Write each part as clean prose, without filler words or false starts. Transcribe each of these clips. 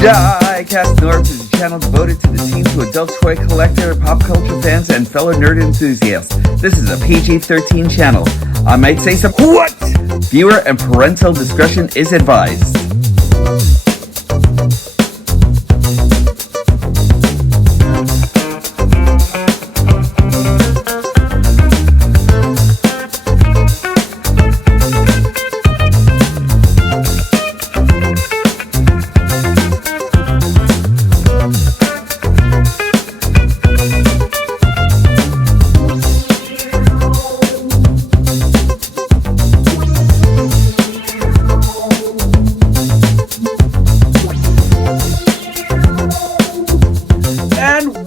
Diecast North is a channel devoted to the teen to adult toy collector, pop culture fans, and fellow nerd enthusiasts. This is a PG-13 channel. I might say some what? Viewer and parental discretion is advised.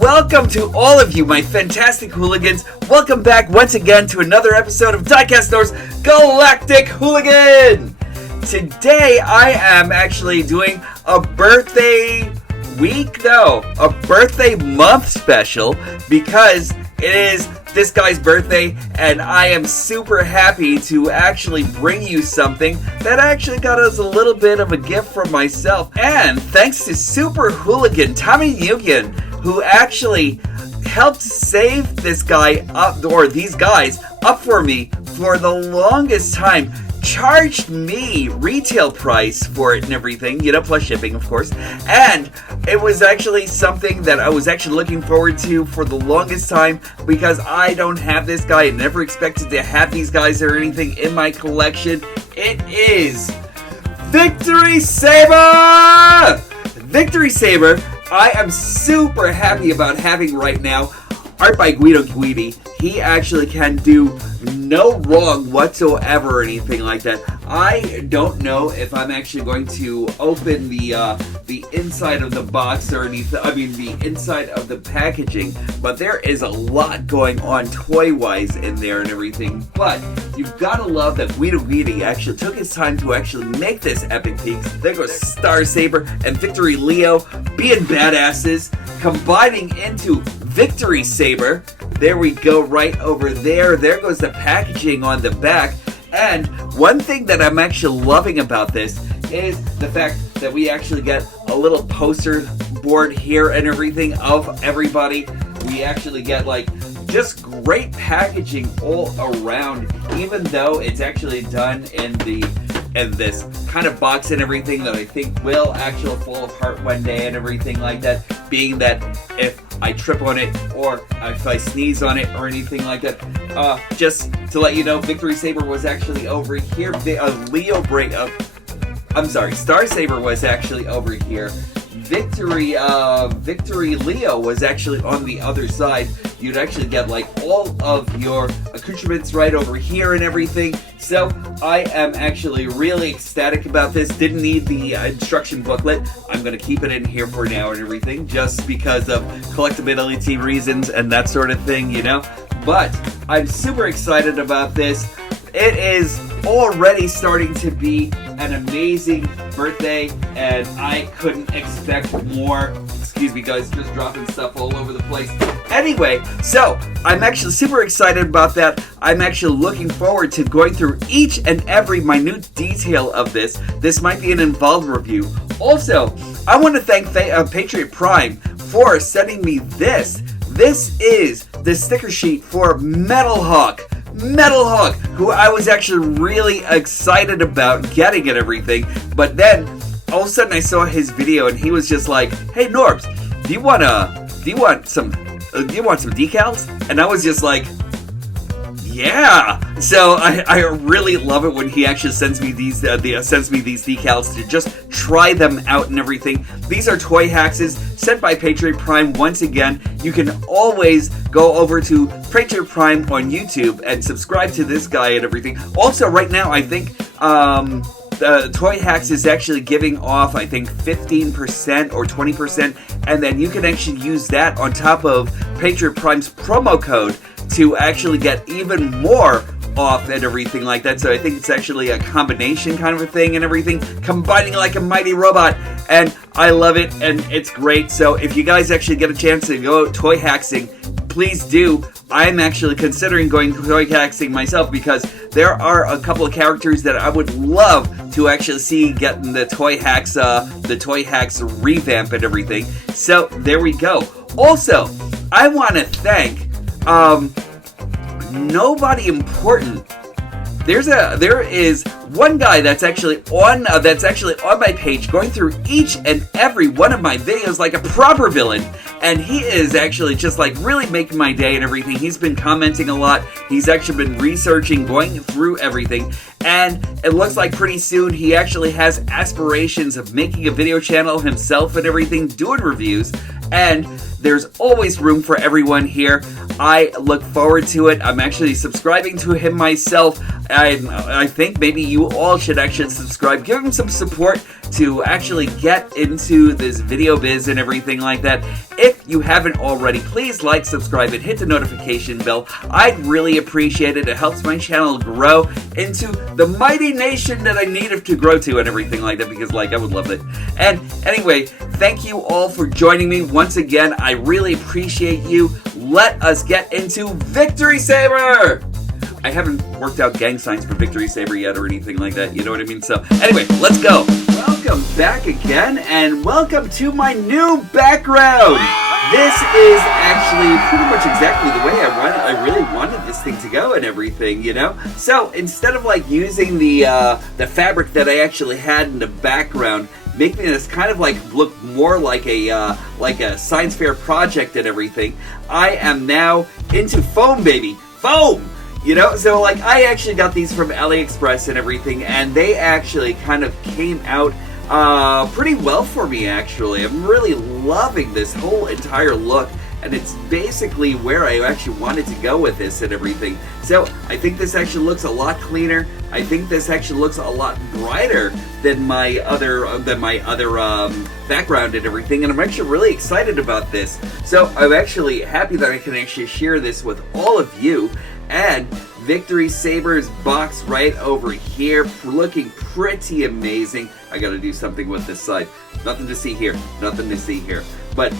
Welcome to all of you, my fantastic hooligans. Welcome back once again to another episode of Diecast North's Galactic Hooligan. Today I am actually doing a birthday month special because it is this guy's birthday, and I am super happy to actually bring you something that actually got us a little bit of a gift from myself. And thanks to Super Hooligan Tommy Nguyen, who actually helped save this guy up, or these guys up for me for the longest time, charged me retail price for it and everything, plus shipping, of course. And it was actually something that I was actually looking forward to for the longest time because I don't have this guy. I never expected to have these guys or anything in my collection. It is VICTORYSABER! VICTORYSABER, I am super happy about having right now. Art by Guido Guidi. He actually can do no wrong whatsoever or anything like that. I don't know if I'm actually going to open the inside of the box or anything. I mean, the inside of the packaging. But there is a lot going on toy-wise in there and everything. But you've got to love that Guido Guidi actually took his time to actually make this epic piece. There goes Star Saber and Victory Leo being badasses, combining into VICTORYSABER. There we go, right over there. There goes the packaging on the back. And one thing that I'm actually loving about this is the fact that we actually get a little poster board here and everything of everybody. We actually get just great packaging all around, even though it's actually done in this kind of box and everything that I think will actually fall apart one day and everything like that, being that if I trip on it or if I sneeze on it or anything like that. Just to let you know, VICTORYSABER was actually over here. Star Saber was actually over here. Victory Leo was actually on the other side. You'd actually get all of your accoutrements right over here and everything. So I am actually really ecstatic about this. Didn't need the instruction booklet. I'm going to keep it in here for now and everything, just because of collectability reasons and that sort of thing, But I'm super excited about this. It is already starting to be an amazing birthday, and I couldn't expect more. Excuse me, guys, just dropping stuff all over the place. Anyway, so I'm actually super excited about that. I'm actually looking forward to going through each and every minute detail of this. This might be an involved review. Also, I want to thank Patriot Prime for sending me this. This is the sticker sheet for Metal Hawk, who I was actually really excited about getting and everything. But then all of a sudden I saw his video and he was just like, "Hey Norbs, do you want some decals?" And I was just like, yeah. So I really love it when he actually sends me these decals to just try them out and everything. These are toy haxes sent by Patriot Prime. Once again, you can always go over to Patriot Prime on YouTube and subscribe to this guy and everything. Also, right now, I think the Toy Hacks is actually giving off, I think, 15% or 20%, and then you can actually use that on top of Patriot Prime's promo code to actually get even more off and everything like that. So I think it's actually a combination kind of a thing and everything, combining like a mighty robot. And I love it, and it's great. So if you guys actually get a chance to go toy hacksing, please do. I'm actually considering going toy hacksing myself because there are a couple of characters that I would love to actually see getting the toy hacks revamp and everything. So there we go. Also, I want to thank nobody important. There is one guy that's actually on my page, going through each and every one of my videos like a proper villain, and he is actually just like really making my day and everything. He's been commenting a lot. He's actually been researching, going through everything, and it looks like pretty soon he actually has aspirations of making a video channel himself and everything, doing reviews. And there's always room for everyone here. I look forward to it. I'm actually subscribing to him myself. I think maybe you all should actually subscribe. Give him some support to actually get into this video biz and everything like that. If you haven't already, please like, subscribe, and hit the notification bell. I'd really appreciate it. It helps my channel grow into the mighty nation that I need it to grow to and everything like that, because like I would love it. And anyway, thank you all for joining me once again. I really appreciate you. Let us get into VictorySaber! I haven't worked out gang signs for VictorySaber yet or anything like that, you know what I mean? So, anyway, let's go! Welcome back again, and welcome to my new background! This is actually pretty much exactly the way I really wanted this thing to go and everything, you know? So, instead of like using the fabric that I actually had in the background, making this kind of like look more like a science fair project and everything, I am now into foam, baby! Foam! You know, so like I actually got these from AliExpress and everything, and they actually kind of came out pretty well for me actually. I'm really loving this whole entire look, and it's basically where I actually wanted to go with this and everything. So I think this actually looks a lot cleaner. I think this actually looks a lot brighter than my other background and everything, and I'm actually really excited about this. So I'm actually happy that I can actually share this with all of you. And VictorySaber's box right over here, looking pretty amazing. I gotta do something with this side. Nothing to see here, nothing to see here. But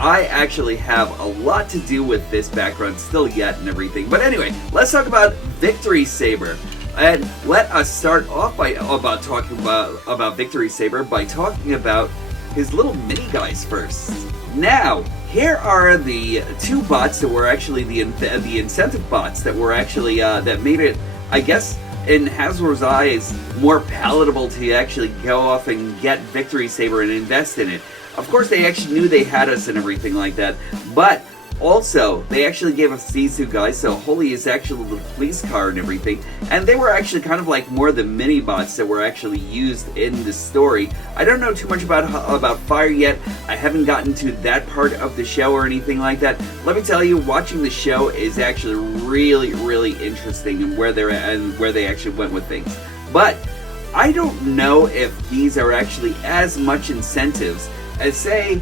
I actually have a lot to do with this background still yet and everything. But anyway, let's talk about VictorySaber. And let us start off by talking about VictorySaber by talking about his little mini guys first. Now, here are the two bots that were actually the incentive bots that were actually that made it, I guess, in Hasbro's eyes, more palatable to actually go off and get VictorySaber and invest in it. Of course, they actually knew they had us and everything like that, but also, they actually gave us these two guys. So Holy is actually the police car and everything, and they were actually kind of like more the mini bots that were actually used in the story. I don't know too much about Fire yet. I haven't gotten to that part of the show or anything like that. Let me tell you, watching the show is actually really interesting, and where they're at and where they actually went with things. But I don't know if these are actually as much incentives as, say,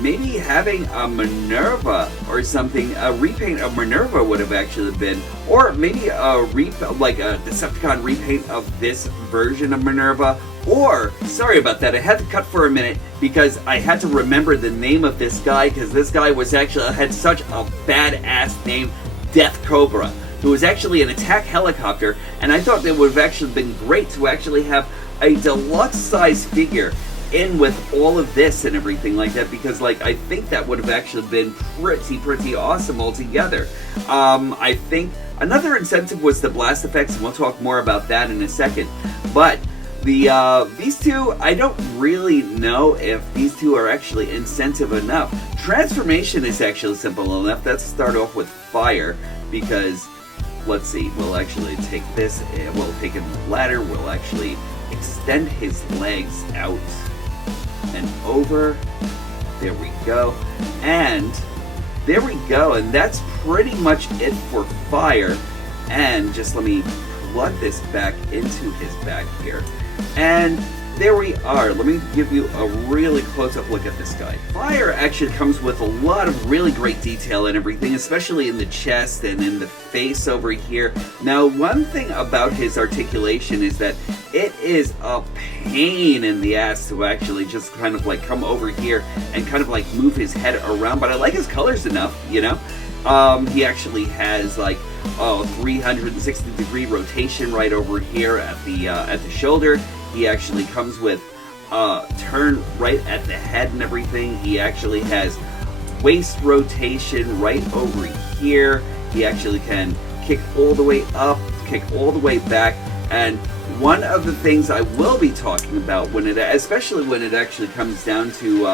maybe having a Minerva or something. A repaint of Minerva would have actually been, or maybe like a Decepticon repaint of this version of Minerva. Or, sorry about that, I had to cut for a minute because I had to remember the name of this guy, because this guy was actually had such a badass name, Death Cobra, who was actually an attack helicopter, and I thought it would have actually been great to actually have a deluxe size figure in with all of this and everything like that, because like I think that would have actually been pretty awesome altogether. I think another incentive was the blast effects, and we'll talk more about that in a second. But these two, I don't really know if these two are actually incentive enough. Transformation is actually simple enough. Let's start off with Fire, because let's see, we'll actually take this, we'll take him the ladder, we'll actually extend his legs out and over. There we go. And there we go. And that's pretty much it for Fire. And just let me plug this back into his back here. And there we are. Let me give you a really close-up look at this guy. Fire actually comes with a lot of really great detail and everything, especially in the chest and in the face over here. Now, one thing about his articulation is that it is a pain in the ass to actually just kind of like come over here and kind of like move his head around, but I like his colors enough, you know? He actually has like 360-degree rotation right over here at the shoulder. He actually comes with turn right at the head and everything. He actually has waist rotation right over here. He actually can kick all the way up, kick all the way back. And one of the things I will be talking about especially when it actually comes down to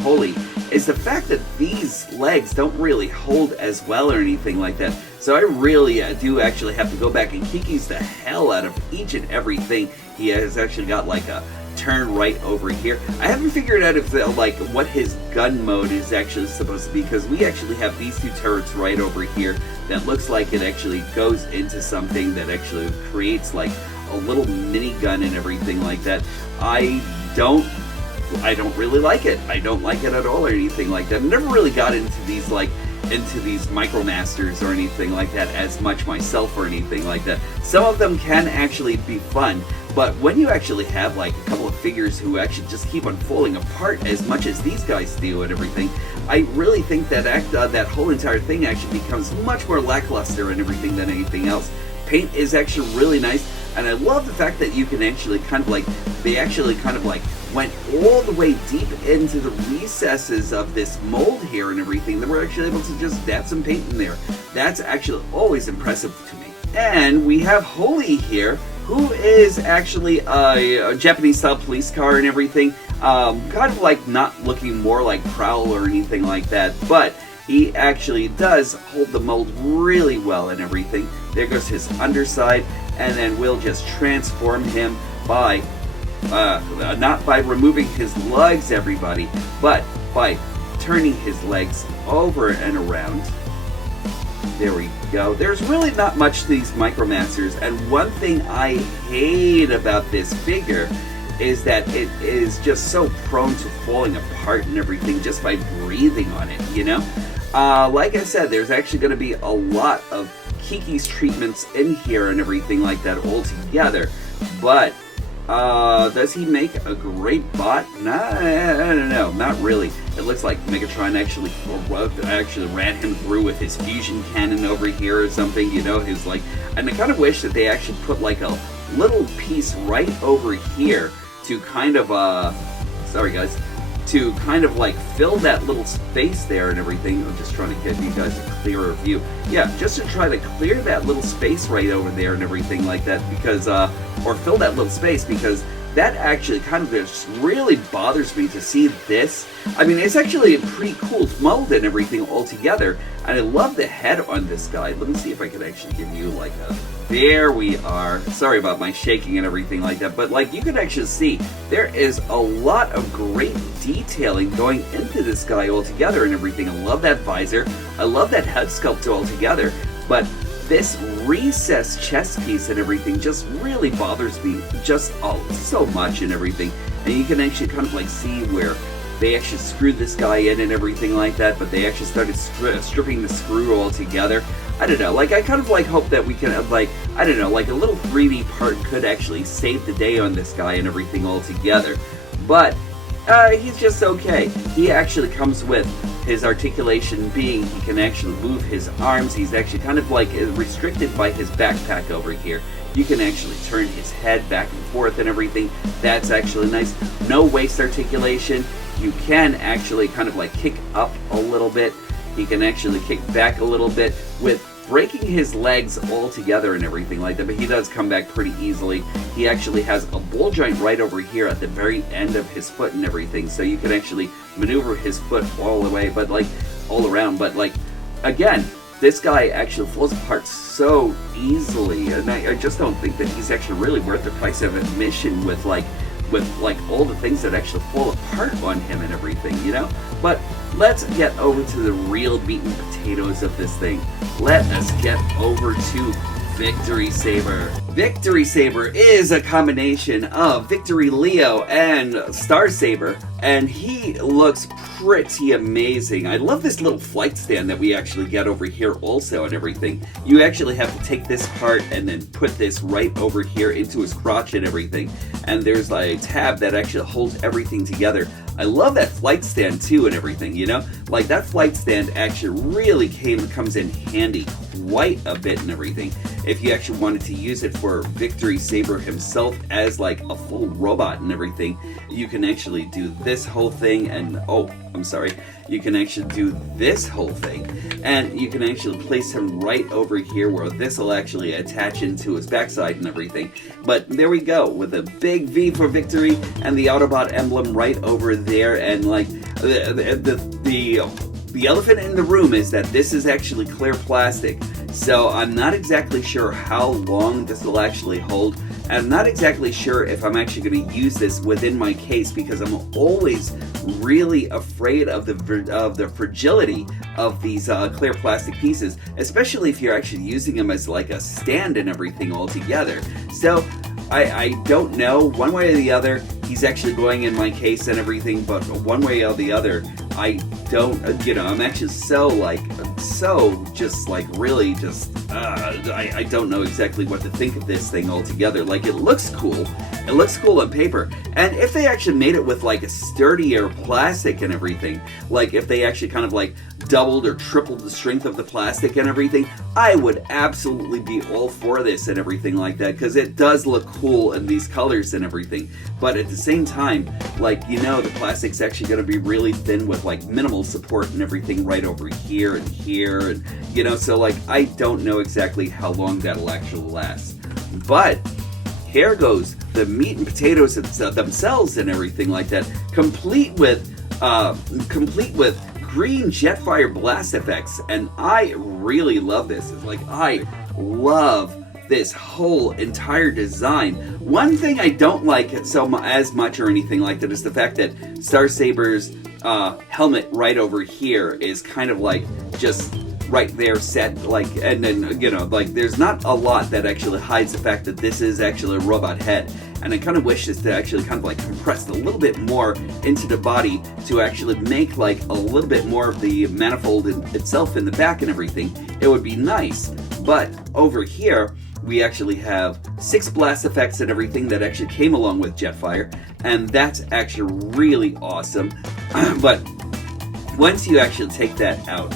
Holy, is the fact that these legs don't really hold as well or anything like that. So I really do actually have to go back and kikis the hell out of each and everything. He has actually got like a turn right over here. I haven't figured out if like what his gun mode is actually supposed to be, because we actually have these two turrets right over here that looks like it actually goes into something that actually creates like a little mini gun and everything like that. I don't really like it. I don't like it at all or anything like that. I never really got into these Micromasters or anything like that as much myself or anything like that. Some of them can actually be fun, but when you actually have like a couple of figures who actually just keep on falling apart as much as these guys do and everything, I really think that that whole entire thing actually becomes much more lackluster and everything than anything else. Paint is actually really nice, and I love the fact that you can actually they actually went all the way deep into the recesses of this mold here and everything. They were actually able to just dab some paint in there. That's actually always impressive to me. And we have Holy here, who is actually a Japanese-style police car and everything. Kind of like not looking more like Prowl or anything like that, but he actually does hold the mold really well and everything. There goes his underside, and then we'll just transform him by not by removing his legs, everybody, but by turning his legs over and around. There we go. There's really not much to these Micromasters, and one thing I hate about this figure is that it is just so prone to falling apart and everything just by breathing on it, you know? Like I said, there's actually going to be a lot of Kiki's treatments in here and everything like that altogether, but does he make a great bot? No, not really. It looks like Megatron actually ran him through with his fusion cannon over here or something, you know, his like, and I kind of wish that they actually put like a little piece right over here to kind of, sorry guys, to kind of like fill that little space there and everything. I'm just trying to give you guys a clearer view. Yeah, just to try to clear that little space right over there and everything like that, because, or fill that little space, because that actually kind of just really bothers me to see this. I mean, it's actually a pretty cool mold and everything altogether, and I love the head on this guy. Let me see if I can actually give you like a... There we are. Sorry about my shaking and everything like that, but like you can actually see, there is a lot of great detailing going into this guy altogether and everything. I love that visor. I love that head sculpt altogether, but this recessed chest piece and everything just really bothers me just so much and everything. And you can actually kind of like see where they actually screwed this guy in and everything like that, but they actually started stripping the screw altogether. I don't know, like I kind of like hope that we can have like, I don't know, like a little 3D part could actually save the day on this guy and everything altogether. But he's just okay. He actually comes with his articulation being he can actually move his arms. He's actually kind of like restricted by his backpack over here. You can actually turn his head back and forth and everything. That's actually nice. No waist articulation. You can actually kind of like kick up a little bit. He can actually kick back a little bit with breaking his legs all together and everything like that, but he does come back pretty easily. He actually has a ball joint right over here at the very end of his foot and everything, so you can actually maneuver his foot all the way, but like all around. But like, again, this guy actually falls apart so easily, and I just don't think that he's actually really worth the price of admission with like all the things that actually fall apart on him and everything, you know? But let's get over to the real meat and potatoes of this thing. Let us get over to Victory Saber. VictorySaber is a combination of Victory Leo and Star Saber, and he looks pretty amazing. I love this little flight stand that we actually get over here also and everything. You actually have to take this part and then put this right over here into his crotch and everything, and there's like a tab that actually holds everything together. I love that flight stand too and everything, you know? Like that flight stand actually really comes in handy quite a bit and everything. If you actually wanted to use it for VictorySaber himself as like a full robot and everything, you can actually do this whole thing and, oh, I'm sorry, you can actually do this whole thing, and you can actually place him right over here where this will actually attach into his backside and everything. But there we go, with a big V for victory and the Autobot emblem right over there, and like the elephant in the room is that this is actually clear plastic, so I'm not exactly sure how long this will actually hold. I'm not exactly sure if I'm actually going to use this within my case, because I'm always really afraid of the fragility of these clear plastic pieces, especially if you're actually using them as like a stand and everything all together. So I don't know, one way or the other, he's actually going in my case and everything, but one way or the other, I don't, you know, I'm actually I don't know exactly what to think of this thing altogether. Like, it looks cool on paper, and if they actually made it with like a sturdier plastic and everything, like if they actually kind of like doubled or tripled the strength of the plastic and everything, I would absolutely be all for this and everything like that, because it does look cool in these colors and everything. But at the same time, like, you know, the plastic's actually going to be really thin with like minimal support and everything right over here, and you know, so like I don't know exactly how long that'll actually last. But here goes the meat and potatoes themselves and everything like that, complete with green Jetfire blast effects, and I really love this. It's like, I love this whole entire design. One thing I don't like as much or anything like that is the fact that Star Saber's helmet right over here is kind of like just right there set, like, and then, you know, like there's not a lot that actually hides the fact that this is actually a robot head, and I kind of wish this to actually kind of like compressed a little bit more into the body to actually make like a little bit more of the manifold itself in the back and everything. It would be nice. But over here we actually have 6 blast effects and everything that actually came along with Jetfire, and that's actually really awesome. But once you actually take that out,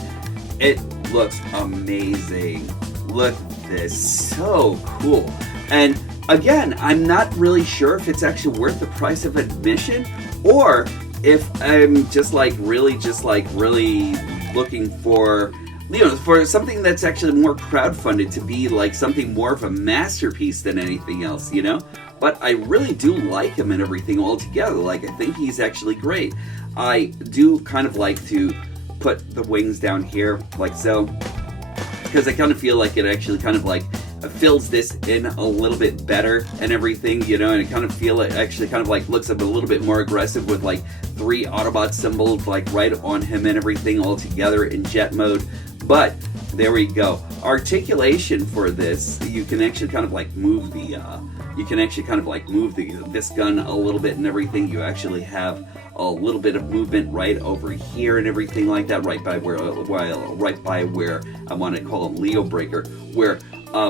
it looks amazing. Look at this, so cool. And again, I'm not really sure if it's actually worth the price of admission, or if I'm just really looking for, you know, for something that's actually more crowdfunded to be like something more of a masterpiece than anything else, you know? But I really do like him and everything all together. Like, I think he's actually great. I do kind of like to put the wings down here like so, because I kind of feel like it actually kind of like fills this in a little bit better and everything, you know, and I kind of feel it actually kind of like looks a little bit more aggressive with like 3 Autobot symbols like right on him and everything all together in jet mode. But there we go. Articulation for this, you can actually kind of like move the this gun a little bit and everything. You actually have a little bit of movement right over here and everything like that, right by where I want to call him Leo Breaker, where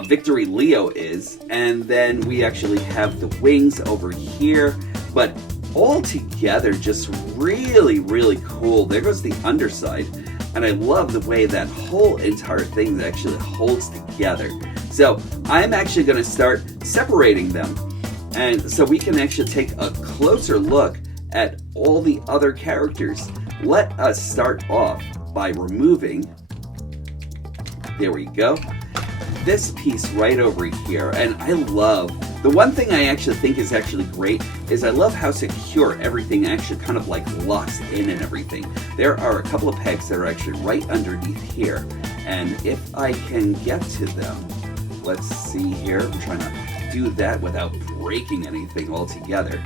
Victory Leo is, and then we actually have the wings over here. But all together, just really, really cool. There goes the underside. And I love the way that whole entire thing actually holds together. So I'm actually going to start separating them, and so we can actually take a closer look at all the other characters. Let us start off by removing, there we go, this piece right over here. And I love, the one thing I actually think is actually great is I love how secure everything actually kind of like locks in and everything. There are a couple of pegs that are actually right underneath here, and if I can get to them, let's see here, I'm trying to do that without breaking anything altogether.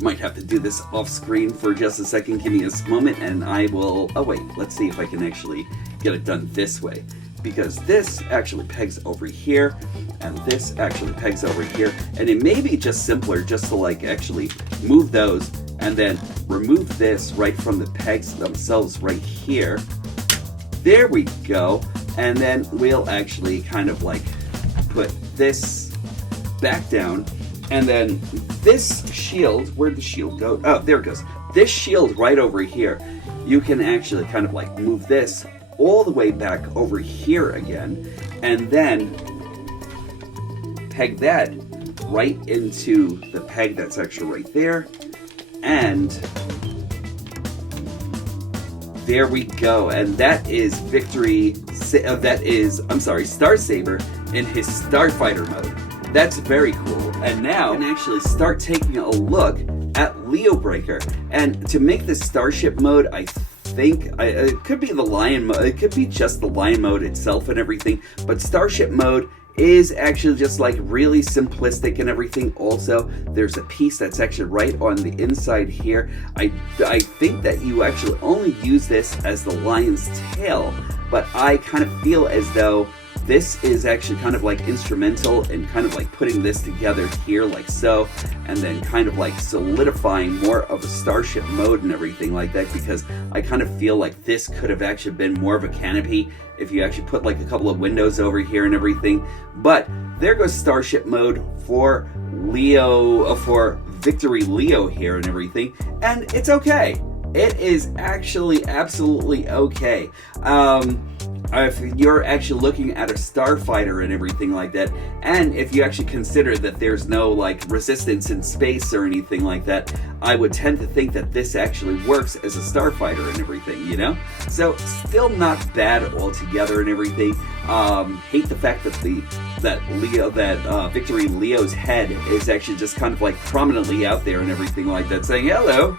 Might have to do this off screen for just a second. Give me a moment and I will, oh wait, let's see if I can actually get it done this way. because this actually pegs over here, and this actually pegs over here, and it may be just simpler just to like actually move those and then remove this right from the pegs themselves right here. There we go. And then we'll actually kind of like put this back down, and then this shield, where'd the shield go? Oh, there it goes. This shield right over here, you can actually kind of like move this all the way back over here again, and then peg that right into the peg that's actually right there, and there we go. And that is Star Saber in his Starfighter mode. That's very cool. And now we can actually start taking a look at Leo Breaker. And to make this Starship mode, I think it could be the Lion mode. It could be just the Lion mode itself and everything. But Starship mode is actually just like really simplistic and everything. Also, there's a piece that's actually right on the inside here. I think that you actually only use this as the lion's tail, but I kind of feel as though this is actually kind of like instrumental in kind of like putting this together here like so, and then kind of like solidifying more of a Starship mode and everything like that, because I kind of feel like this could have actually been more of a canopy if you actually put like a couple of windows over here and everything. But there goes Starship mode for Leo, for Victory Leo here and everything, and it's okay. It is actually absolutely okay. If you're actually looking at a starfighter and everything like that, and if you actually consider that there's no like resistance in space or anything like that, I would tend to think that this actually works as a starfighter and everything, you know? So still not bad altogether and everything. Hate the fact that Victory Leo's head is actually just kind of like prominently out there and everything like that, saying, hello,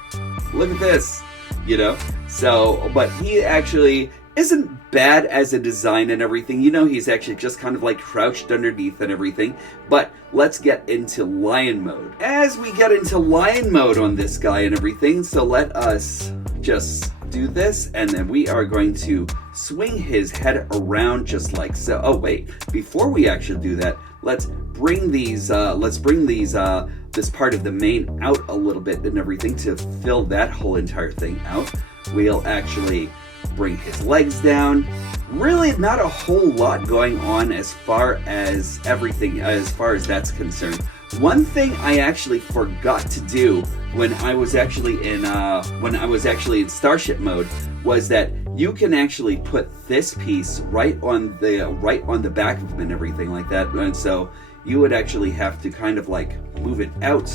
look at this, you know? So, but he actually isn't bad as a design and everything. You know, he's actually just kind of like crouched underneath and everything. But let's get into Lion mode. As we get into Lion mode on this guy and everything, so let us just do this, and then we are going to swing his head around just like so. Oh wait, before we actually do that, let's bring these this part of the mane out a little bit and everything to fill that whole entire thing out. We'll actually bring his legs down. Really not a whole lot going on as far as everything, as far as that's concerned. One thing I actually forgot to do when I was actually in Starship mode was that you can actually put this piece right on the back of him and everything like that. And so you would actually have to kind of like move it out.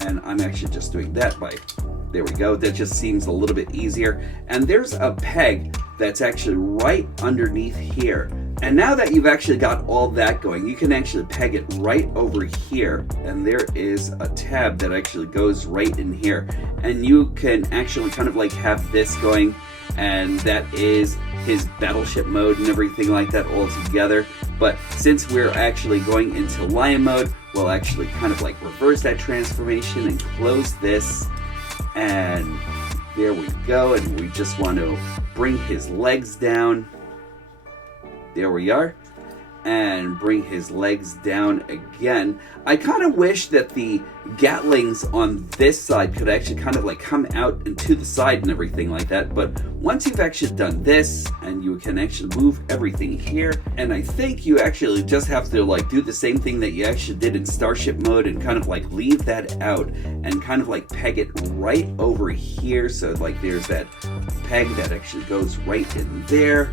And I'm actually just doing that by, there we go. That just seems a little bit easier. And there's a peg that's actually right underneath here. And now that you've actually got all that going, you can actually peg it right over here. And there is a tab that actually goes right in here. And you can actually kind of like have this going. And that is his battleship mode and everything like that all together. But since we're actually going into Lion mode, we'll actually kind of like reverse that transformation and close this. And there we go. And we just want to bring his legs down. There we are. And bring his legs down again. I kind of wish that the Gatlings on this side could actually kind of like come out and to the side and everything like that. But once you've actually done this, and you can actually move everything here, and I think you actually just have to like do the same thing that you actually did in Starship mode and kind of like leave that out and kind of like peg it right over here. So like there's that peg that actually goes right in there.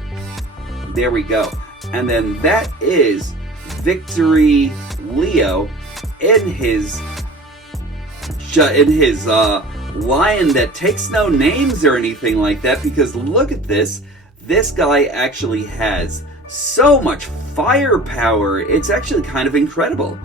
There we go. And then that is Victory Leo in his lion that takes no names or anything like that, because look at this. This guy actually has so much firepower. It's actually kind of incredible.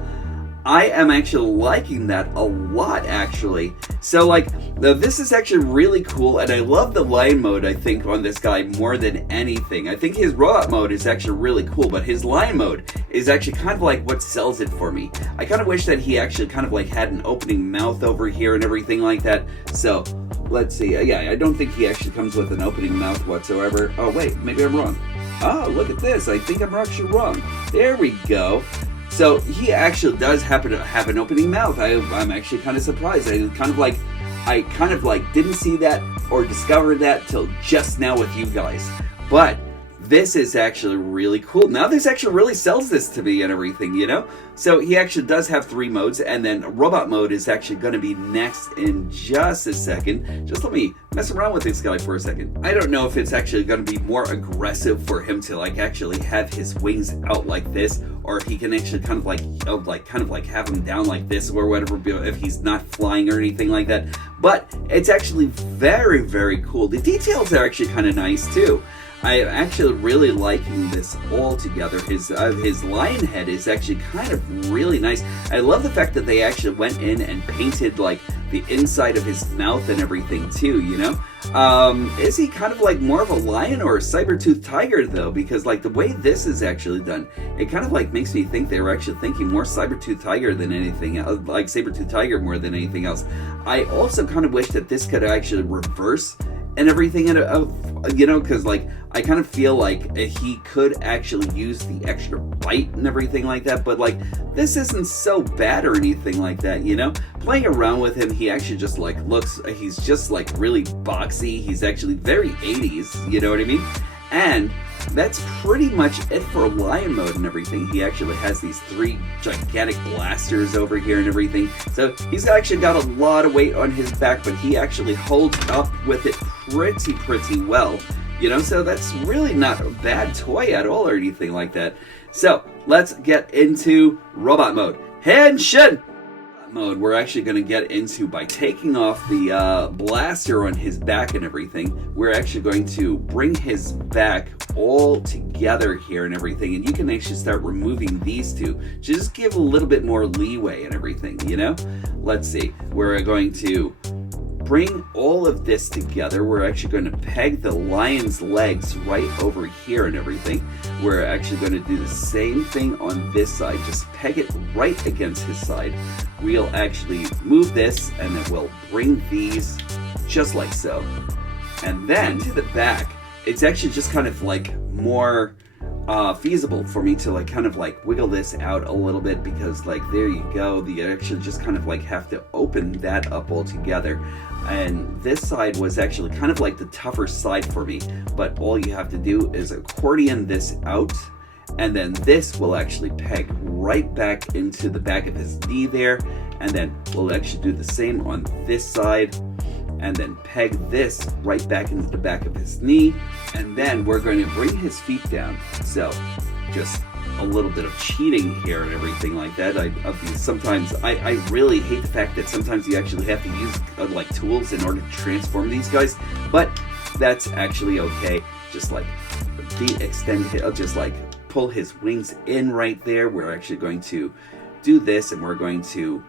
I am actually liking that a lot, actually. So, like, this is actually really cool, and I love the Lion mode, I think, on this guy more than anything. I think his robot mode is actually really cool, but his Lion mode is actually kind of like what sells it for me. I kind of wish that he actually kind of like had an opening mouth over here and everything like that. So, let's see. Yeah, I don't think he actually comes with an opening mouth whatsoever. Oh, wait, maybe I'm wrong. Oh, look at this. I think I'm actually wrong. There we go. So he actually does happen to have an opening mouth. I'm actually kind of surprised. I kind of like didn't see that or discovered that till just now with you guys. But this is actually really cool. Now this actually really sells this to me and everything, you know? So he actually does have 3 modes, and then robot mode is actually going to be next in just a second. Just let me mess around with this guy for a second. I don't know if it's actually going to be more aggressive for him to like actually have his wings out like this, or if he can actually kind of like have him down like this or whatever, if he's not flying or anything like that. But it's actually very, very cool. The details are actually kind of nice too. I'm actually really liking this all together. His lion head is actually kind of really nice. I love the fact that they actually went in and painted like the inside of his mouth and everything too, you know? Is he kind of like more of a lion or a saber-toothed tiger though? Because like the way this is actually done, it kind of like makes me think they were actually thinking more saber-toothed tiger than anything else, like saber-toothed tiger more than anything else. I also kind of wish that this could actually reverse and everything, you know, because like I kind of feel like he could actually use the extra bite and everything like that, but like this isn't so bad or anything like that, you know? Playing around with him, he actually just like he's just like really boxy. He's actually very 80s, you know what I mean? And that's pretty much it for lion mode and everything. He actually has these 3 gigantic blasters over here and everything. So he's actually got a lot of weight on his back, but he actually holds up with it pretty well. You know, so that's really not a bad toy at all or anything like that. So let's get into robot mode. Henshin! Mode we're actually going to get into by taking off the blaster on his back and everything. We're actually going to bring his back all together here and everything, and you can actually start removing these two. Just give a little bit more leeway and everything, you know? Let's see. We're going to bring all of this together. We're actually going to peg the lion's legs right over here and everything. We're actually going to do the same thing on this side. Just peg it right against his side. We'll actually move this, and then we'll bring these just like so. And then to the back, it's actually just kind of like more feasible for me to like kind of like wiggle this out a little bit, because like there you go, you actually just kind of like have to open that up all together. And this side was actually kind of like the tougher side for me, but all you have to do is accordion this out, and then this will actually peg right back into the back of his knee there, and then we'll actually do the same on this side, and then peg this right back into the back of his knee, and then we're going to bring his feet down. So just a little bit of cheating here and everything like that. I really hate the fact that sometimes you actually have to use like tools in order to transform these guys, but that's actually okay. Just like just like pull his wings in right there. We're actually going to do this, and we're going to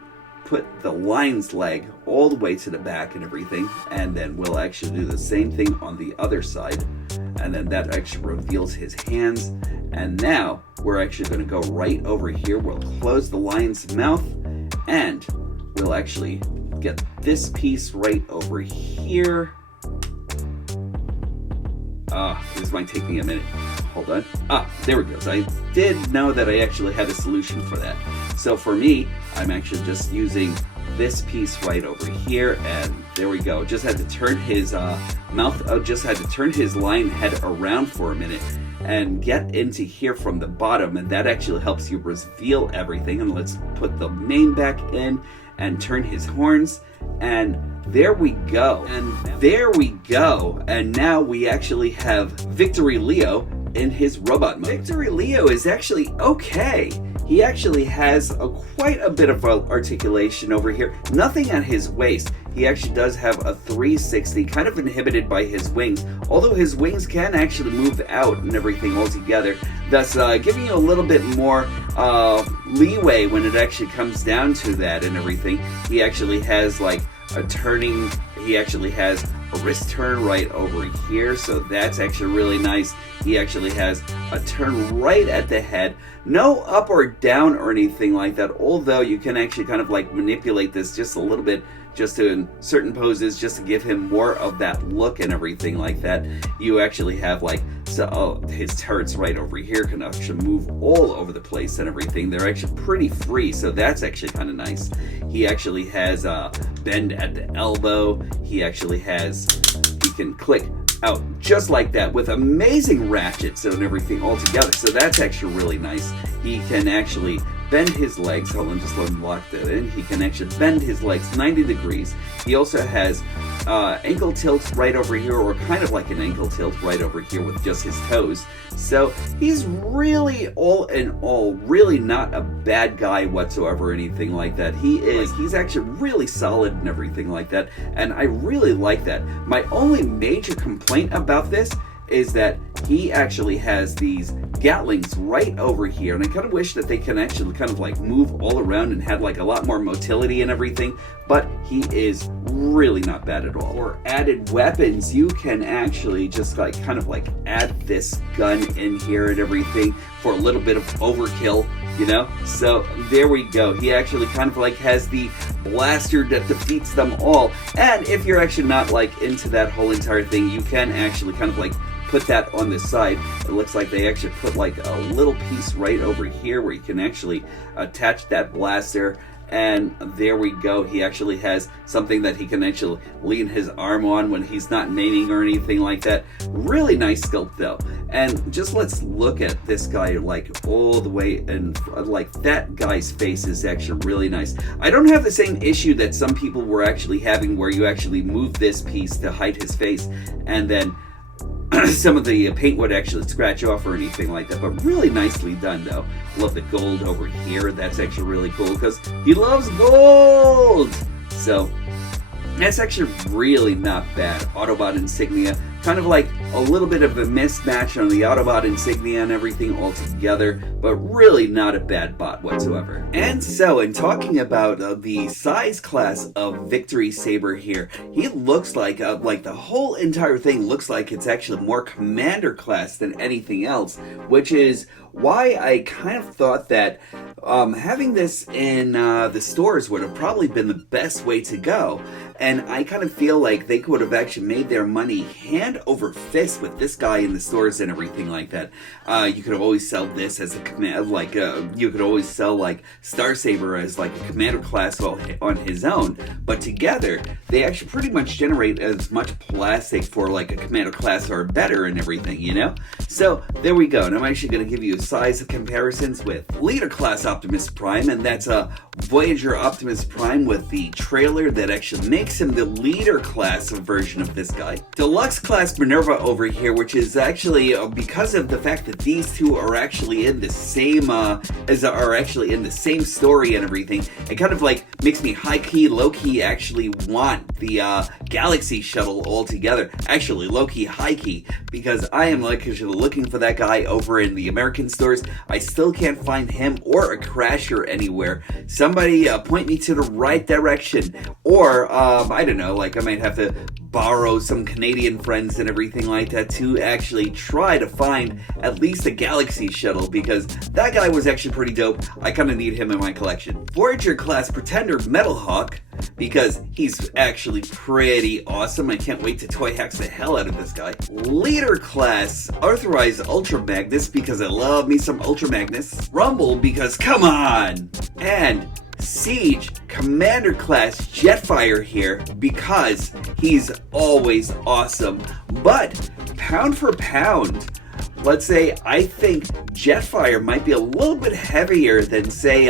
put the lion's leg all the way to the back and everything, and then we'll actually do the same thing on the other side, and then that actually reveals his hands. And now we're actually going to go right over here. We'll close the lion's mouth, and we'll actually get this piece right over here. This might take me a minute. Hold on. There we go. So I did know that I actually had a solution for that. So for me, I'm actually just using this piece right over here, and there we go. Just had to turn his just had to turn his lion head around for a minute and get into here from the bottom, and that actually helps you reveal everything. And let's put the mane back in and turn his horns, and there we go. And now we actually have Victory Leo in his robot mode. Victory Leo is actually okay. He actually has quite a bit of articulation over here. Nothing at his waist. He actually does have a 360, kind of inhibited by his wings, although his wings can actually move out and everything altogether, thus giving you a little bit more leeway when it actually comes down to that and everything. He actually has like he actually has a wrist turn right over here, so that's actually really nice. He actually has a turn right at the head. No up or down or anything like that, although you can actually kind of like manipulate this just a little bit, just to, in certain poses, just to give him more of that look and everything like that. You actually have like, so his turrets right over here can actually move all over the place and everything. They're actually pretty free, so that's actually kind of nice. He actually has a bend at the elbow. He can click out just like that with amazing ratchets and everything all together, so that's actually really nice. He can actually bend his legs. Hold on, just let me lock that in. He can actually bend his legs 90 degrees. He also has ankle tilts right over here, or kind of like an ankle tilt right over here with just his toes. So he's really, all in all, really not a bad guy whatsoever or anything like that. He's actually really solid and everything like that, and I really like that. My only major complaint about this is that he actually has these Gatlings right over here, and I kind of wish that they can actually kind of like move all around and had like a lot more motility and everything, but he is really not bad at all. For added weapons, you can actually just like kind of like add this gun in here and everything for a little bit of overkill, you know? So there we go. He actually kind of like has the blaster that defeats them all, and if you're actually not like into that whole entire thing, you can actually kind of like put that on the side. It looks like they actually put like a little piece right over here where you can actually attach that blaster, and there we go. He actually has something that he can actually lean his arm on when he's not maining or anything like that. Really nice sculpt though. And just let's look at this guy like all the way, and like that guy's face is actually really nice. I don't have the same issue that some people were actually having, where you actually move this piece to hide his face and then some of the paint would actually scratch off or anything like that, but really nicely done though. Love the gold over here. That's actually really cool because he loves gold. So that's actually really not bad. Autobot insignia, kind of like a little bit of a mismatch on the Autobot insignia and everything all together, but really not a bad bot whatsoever. And so, in talking about the size class of VictorySaber here, he looks like the whole entire thing looks like it's actually more Commander class than anything else, which is why I kind of thought that having this in the stores would have probably been the best way to go. And I kind of feel like they could have actually made their money hand over fist with this guy in the stores and everything like that. You could always sell this as a command, like you could always sell like Starsaber as like a commander class on his own. But together, they actually pretty much generate as much plastic for like a commander class or better and everything, you know? So there we go. And I'm actually going to give you a size of comparisons with Leader class Optimus Prime, and that's a Voyager Optimus Prime with the trailer that actually makes him the Leader class version of this guy. Deluxe class Minerva over here, which is actually because of the fact that these two are actually in the same story and everything. It kind of like makes me high-key, low-key actually want the Galaxy shuttle altogether. Actually, low-key, high-key, because I am like looking for that guy over in the American stores. I still can't find him or a Crasher anywhere. Somebody point me to the right direction, or I don't know, like I might have to borrow some Canadian friends and everything like that to actually try to find at least a Galaxy shuttle, because that guy was actually pretty dope. I kind of need him in my collection. Voyager class Pretender Metalhawk, because he's actually pretty awesome. I can't wait to toy hacks the hell out of this guy. Leader class Authorized Ultra Magnus, because I love me some Ultra Magnus. Rumble, because come on! And Siege Commander class Jetfire here, because he's always awesome. But pound for pound, let's say I think Jetfire might be a little bit heavier than say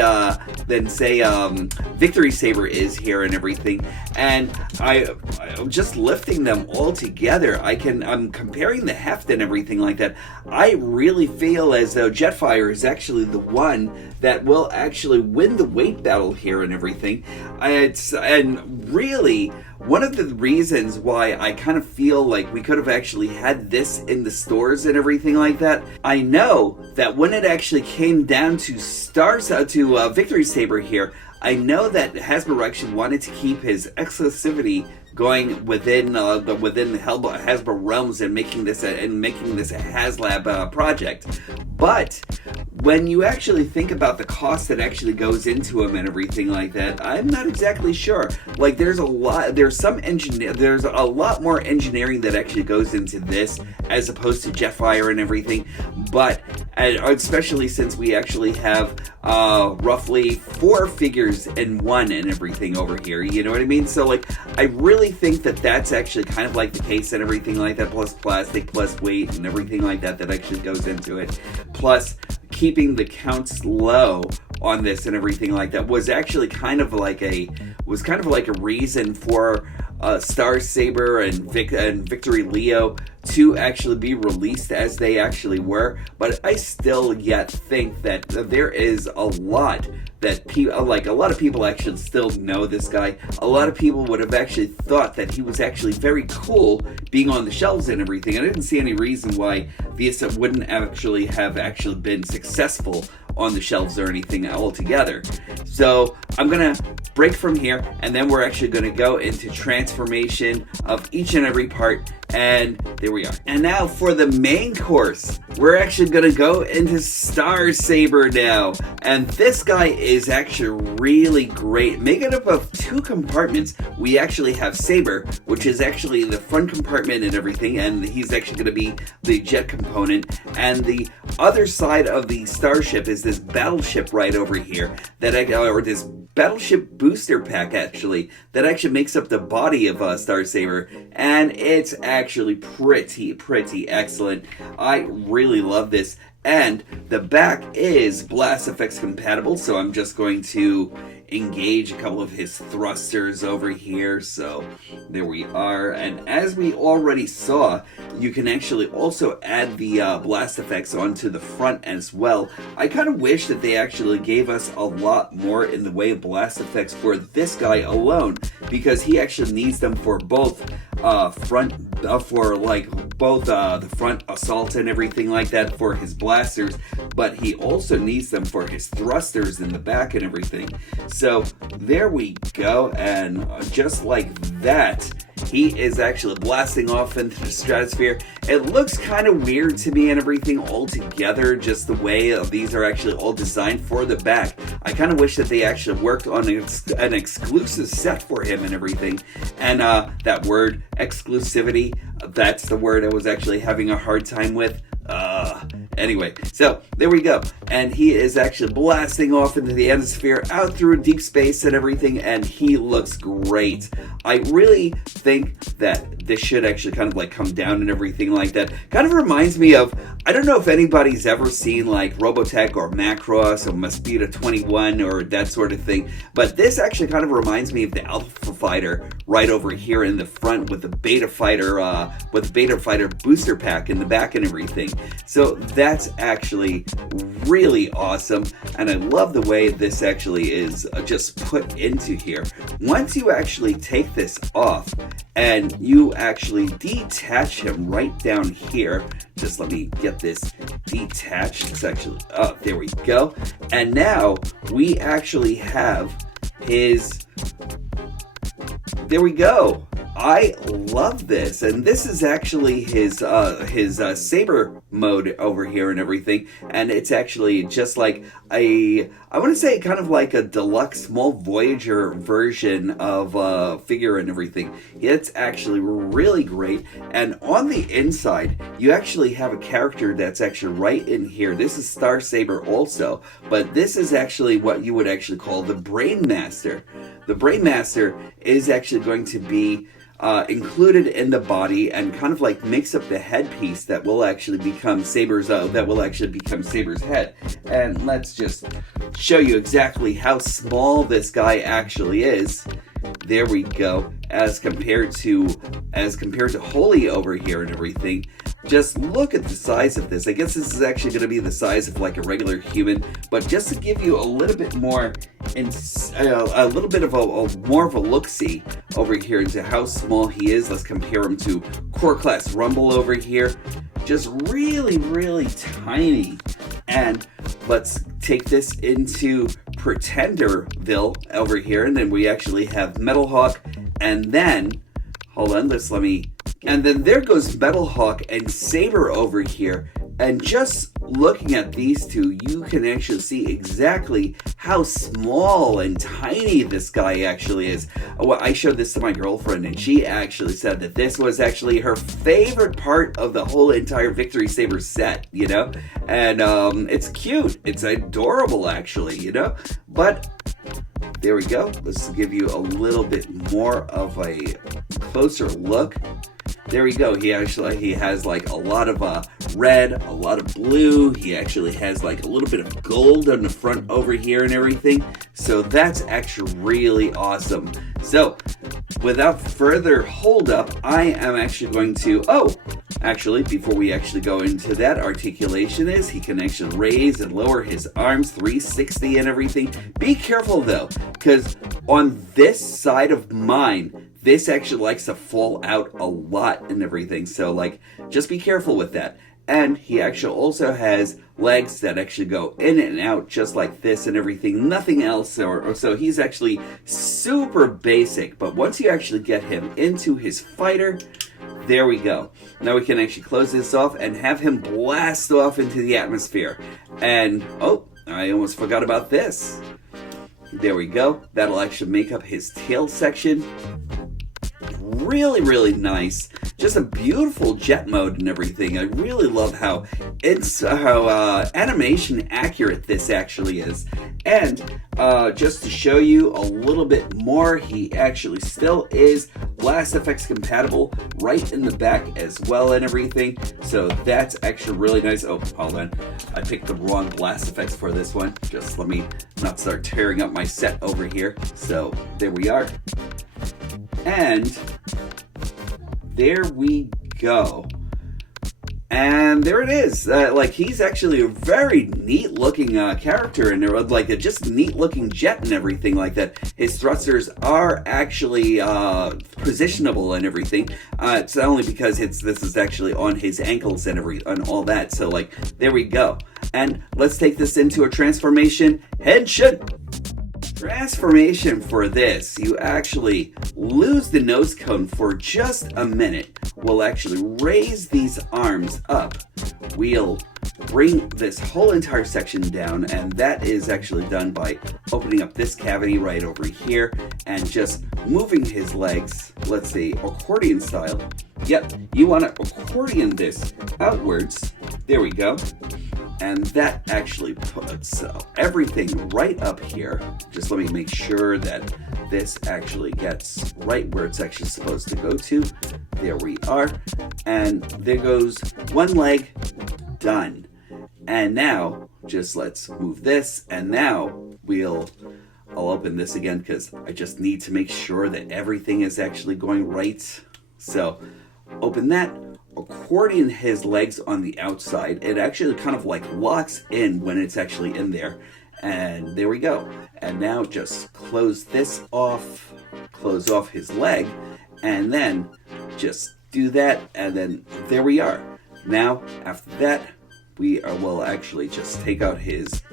VictorySaber is here and everything. And I'm just lifting them all together. I'm comparing the heft and everything like that. I really feel as though Jetfire is actually the one that will actually win the weight battle here and everything. And really, one of the reasons why I kind of feel like we could have actually had this in the stores and everything like that, I know that when it actually came down to VictorySaber here, I know that Hasbro actually wanted to keep his exclusivity going within the Hasbro realms and making this a HasLab project. But when you actually think about the cost that actually goes into them and everything like that, I'm not exactly sure. Like, there's a lot more engineering that actually goes into this as opposed to Jetfire and everything. But especially since we actually have roughly 4 figures in one and everything over here, you know what I mean? So like, I really think that that's actually kind of like the case and everything like that, plus plastic, plus weight and everything like that actually goes into it. Plus keeping the counts low on this and everything like that was actually kind of like a reason for Star Saber and Victory Leo to actually be released as they actually were. But I still yet think that there is a lot that a lot of people actually still know this guy. A lot of people would have actually thought that he was actually very cool being on the shelves and everything. I didn't see any reason why this wouldn't actually have been successful on the shelves or anything altogether. So I'm gonna break from here, and then we're actually gonna go into transformation of each and every part, and there we are. And now for the main course, we're actually gonna go into Star Saber now, and this guy is actually really great. Making up of 2 compartments, we actually have Saber, which is actually the front compartment and everything, and he's actually gonna be the jet component, and the other side of the starship is this battleship right over here, or this battleship booster pack actually, that actually makes up the body of Star Saber, and it's actually pretty excellent. I really love this, and the back is Blast Effects compatible, so I'm just going to engage a couple of his thrusters over here. So there we are, and as we already saw, you can actually also add the blast effects onto the front as well. I kind of wish that they actually gave us a lot more in the way of blast effects for this guy alone, because he actually needs them for both the front assault and everything like that for his blasters, but he also needs them for his thrusters in the back and everything. So there we go, and just like that, he is actually blasting off into the stratosphere. It looks kind of weird to me and everything altogether, just the way these are actually all designed for the back. I kind of wish that they actually worked on an exclusive set for him and everything. And that word, exclusivity, that's the word I was actually having a hard time with. Anyway, so there we go, and he is actually blasting off into the atmosphere, out through deep space and everything, and he looks great. I really think that this should actually kind of like come down and everything like that. Kind of reminds me of, I don't know if anybody's ever seen like Robotech or Macross or Mosquito 21 or that sort of thing, but this actually kind of reminds me of the Alpha Fighter right over here in the front with the Beta Fighter booster pack in the back and everything. So that's actually really awesome, and I love the way this actually is just put into here. Once you actually take this off and you actually detach him right down here, just let me get this detached. It's actually, oh, there we go. And now we actually have his, there we go. I love this, and this is actually his Saber mode over here and everything, and it's actually just like I want to say kind of like a deluxe small Voyager version of figure and everything. It's actually really great, and on the inside, you actually have a character that's actually right in here. This is Star Saber also, but this is actually what you would actually call the Brain Master. The Brain Master is actually going to be included in the body and kind of like makes up the headpiece that will actually become Saber's head. And let's just show you exactly how small this guy actually is. There we go. As compared to Holy over here and everything. Just look at the size of this. I guess this is actually going to be the size of like a regular human, but just to give you a little bit more, a little bit of more of a look-see over here into how small he is. Let's compare him to Core Class Rumble over here. Just really, really tiny. And let's take this into Pretenderville over here, and then we actually have Metal Hawk, and then Hold on, let me... And then there goes Metal Hawk and Saber over here. And just looking at these two, you can actually see exactly how small and tiny this guy actually is. Well, I showed this to my girlfriend, and she actually said that this was actually her favorite part of the whole entire Victory Saber set, you know? And it's cute. It's adorable, actually, you know? But there we go. Let's give you a little bit more of a closer look. There we go. He has like a lot of red, a lot of blue. He actually has like a little bit of gold on the front over here and everything. So that's actually really awesome. So without further hold up, I am actually going to, actually, before we actually go into that, articulation is he can actually raise and lower his arms 360 and everything. Be careful though, because on this side of mine, this actually likes to fall out a lot and everything. So like, just be careful with that. And he actually also has legs that actually go in and out just like this and everything. Nothing else. So he's actually super basic. But once you actually get him into his fighter, there we go. Now we can actually close this off and have him blast off into the atmosphere. And, oh, I almost forgot about this. There we go. That'll actually make up his tail section. Really, really nice. Just a beautiful jet mode and everything. I really love how animation accurate this actually is. And just to show you a little bit more, he actually still is Blast Effects compatible right in the back as well and everything. So that's actually really nice. Oh, hold on. I picked the wrong Blast Effects for this one. Just let me not start tearing up my set over here. So there we are. And there we go. And there it is. Like, he's actually a very neat looking character, and like a just neat looking jet and everything like that. His thrusters are actually positionable and everything. It's only because this is actually on his ankles and all that. So like, there we go. And let's take this into a transformation headshot. Transformation for this, you actually lose the nose cone for just a minute. We'll actually raise these arms up. We'll bring this whole entire section down, and that is actually done by opening up this cavity right over here and just moving his legs, let's say accordion style. Yep, you want to accordion this outwards. There we go. And that actually puts everything right up here. Just let me make sure that this actually gets right where it's actually supposed to go to. There we are. And there goes one leg, done. And now, just let's move this. And now I'll open this again because I just need to make sure that everything is actually going right. So open that. Accordion his legs on the outside. It actually kind of like locks in when it's actually in there. And there we go. And now just close this off, close off his leg, and then just do that, and then there we are. Now, after that, we will actually just take out his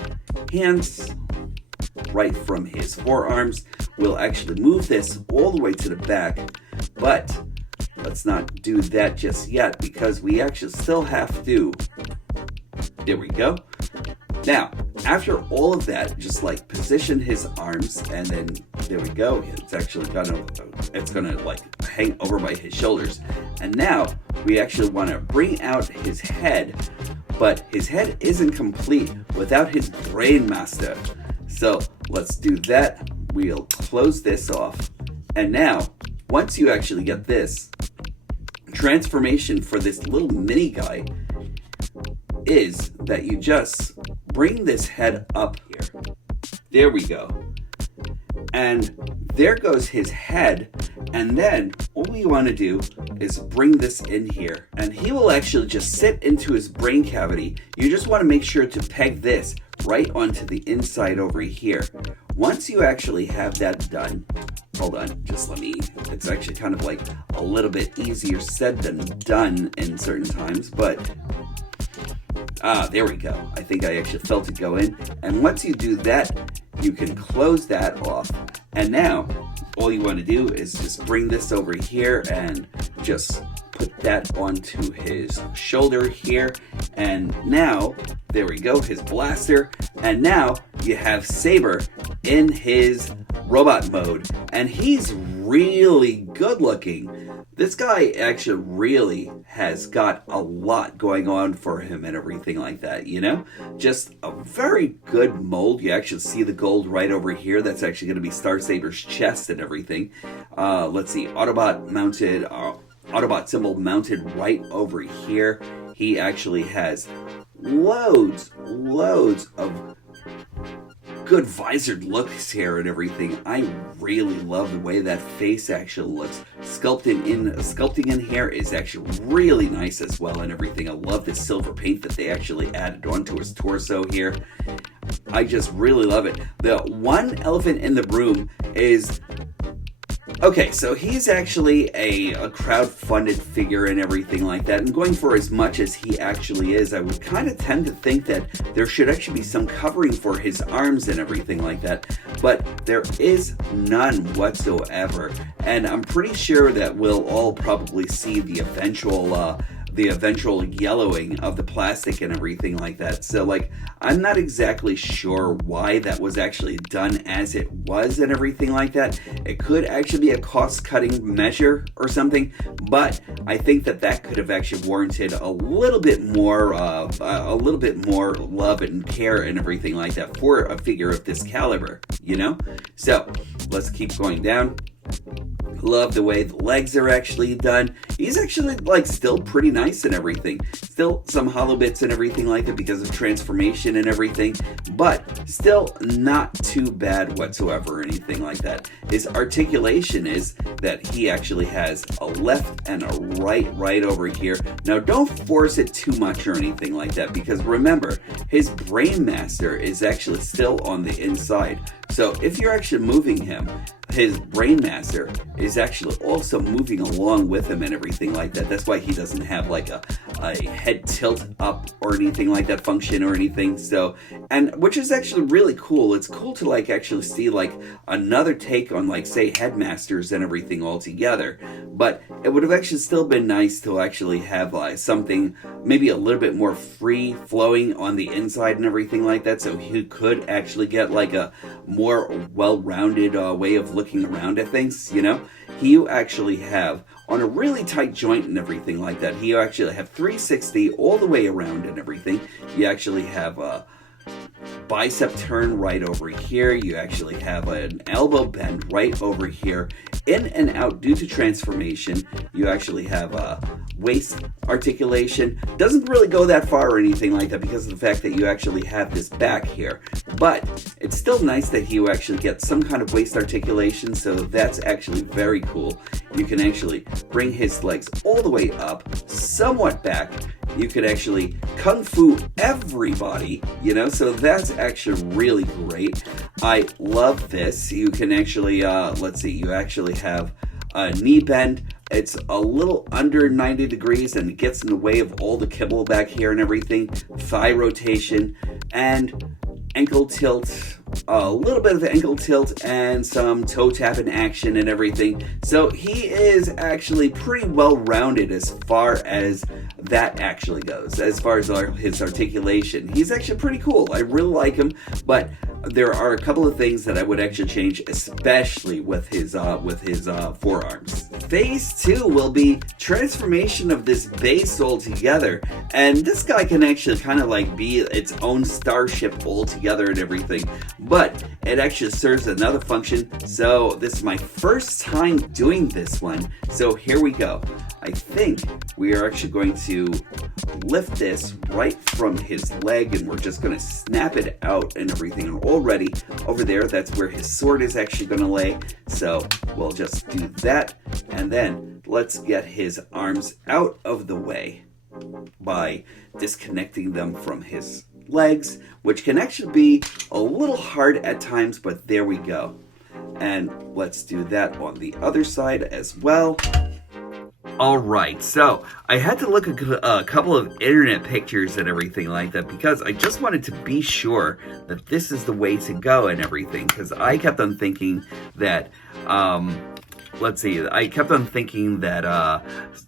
hands right from his forearms. We'll actually move this all the way to the back, but let's not do that just yet because we actually still have to. There we go. Now, after all of that, just like position his arms, and then there we go. It's actually gonna like hang over by his shoulders. And now we actually want to bring out his head, but his head isn't complete without his brain master. So let's do that. We'll close this off. And now, once you actually get this, transformation for this little mini guy is that you just bring this head up here. There we go. And there goes his head. And then all we want to do is bring this in here. And he will actually just sit into his brain cavity. You just want to make sure to peg this right onto the inside over here. Once you actually have that done, hold on, just let me, it's actually kind of like a little bit easier said than done in certain times, but There we go. I think I actually felt it go in. And once you do that, you can close that off. And now, all you want to do is just bring this over here and just put that onto his shoulder here. And now, there we go, his blaster. And now you have Saber in his robot mode. And he's really good looking. This guy actually really has got a lot going on for him and everything like that, you know? Just a very good mold. You actually see the gold right over here. That's actually going to be Star Saber's chest and everything. Let's see, Autobot mounted, Autobot symbol mounted right over here. He actually has loads of good visored looks here and everything. I really love the way that face actually looks. Sculpting in here is actually really nice as well and everything. I love the silver paint that they actually added onto his torso here. I just really love it. The one elephant in the room is... Okay, so he's actually a crowd-funded figure and everything like that, and going for as much as he actually is, I would kind of tend to think that there should actually be some covering for his arms and everything like that, but there is none whatsoever, and I'm pretty sure that we'll all probably see the eventual yellowing of the plastic and everything like that. So, like, I'm not exactly sure why that was actually done as it was and everything like that. It could actually be a cost-cutting measure or something, but I think that could have actually warranted a little bit more love and care and everything like that for a figure of this caliber, you know? So, let's keep going down. Love the way the legs are actually done. He's actually, like, still pretty nice and everything. Still some hollow bits and everything like that because of transformation and everything, but still not too bad whatsoever or anything like that. His articulation is that he actually has a left and a right over here. Now, don't force it too much or anything like that because remember, his brain master is actually still on the inside. So if you're actually moving him, his brain master is actually also moving along with him and everything like that. That's why he doesn't have like a head tilt up or anything like that function or anything. So, and which is actually really cool. It's cool to like actually see like another take on like say headmasters and everything all together. But it would have actually still been nice to actually have like something maybe a little bit more free flowing on the inside and everything like that. So he could actually get like a more well-rounded way of looking around at things, you know? You actually have on a really tight joint and everything like that. You actually have 360 all the way around and everything. You actually have a bicep turn right over here. You actually have an elbow bend right over here. In and out due to transformation. You actually have a waist articulation. Doesn't really go that far or anything like that because of the fact that you actually have this back here. But it's still nice that you actually get some kind of waist articulation, so that's actually very cool. You can actually bring his legs all the way up, somewhat back. You could actually kung fu everybody, you know, so that's actually really great. I love this. You can actually, let's see, you actually have a knee bend. It's a little under 90 degrees and it gets in the way of all the kibble back here and everything. Thigh rotation and ankle tilt, a little bit of ankle tilt and some toe tapping action and everything. So he is actually pretty well rounded as far as that actually goes. As far as his articulation, he's actually pretty cool. I really like him, but there are a couple of things that I would actually change, especially with his forearms. Phase 2 will be transformation of this base altogether, and this guy can actually kind of like be its own starship altogether and everything, but it actually serves another function. So this is my first time doing this one, so here we go. I think we are actually going to lift this right from his leg and we're just going to snap it out and everything. And already over there, that's where his sword is actually going to lay. So we'll just do that. And then let's get his arms out of the way by disconnecting them from his legs, which can actually be a little hard at times, but there we go. And let's do that on the other side as well. Alright, so I had to look at a couple of internet pictures and everything like that because I just wanted to be sure that this is the way to go and everything, because I kept on thinking that, I kept on thinking that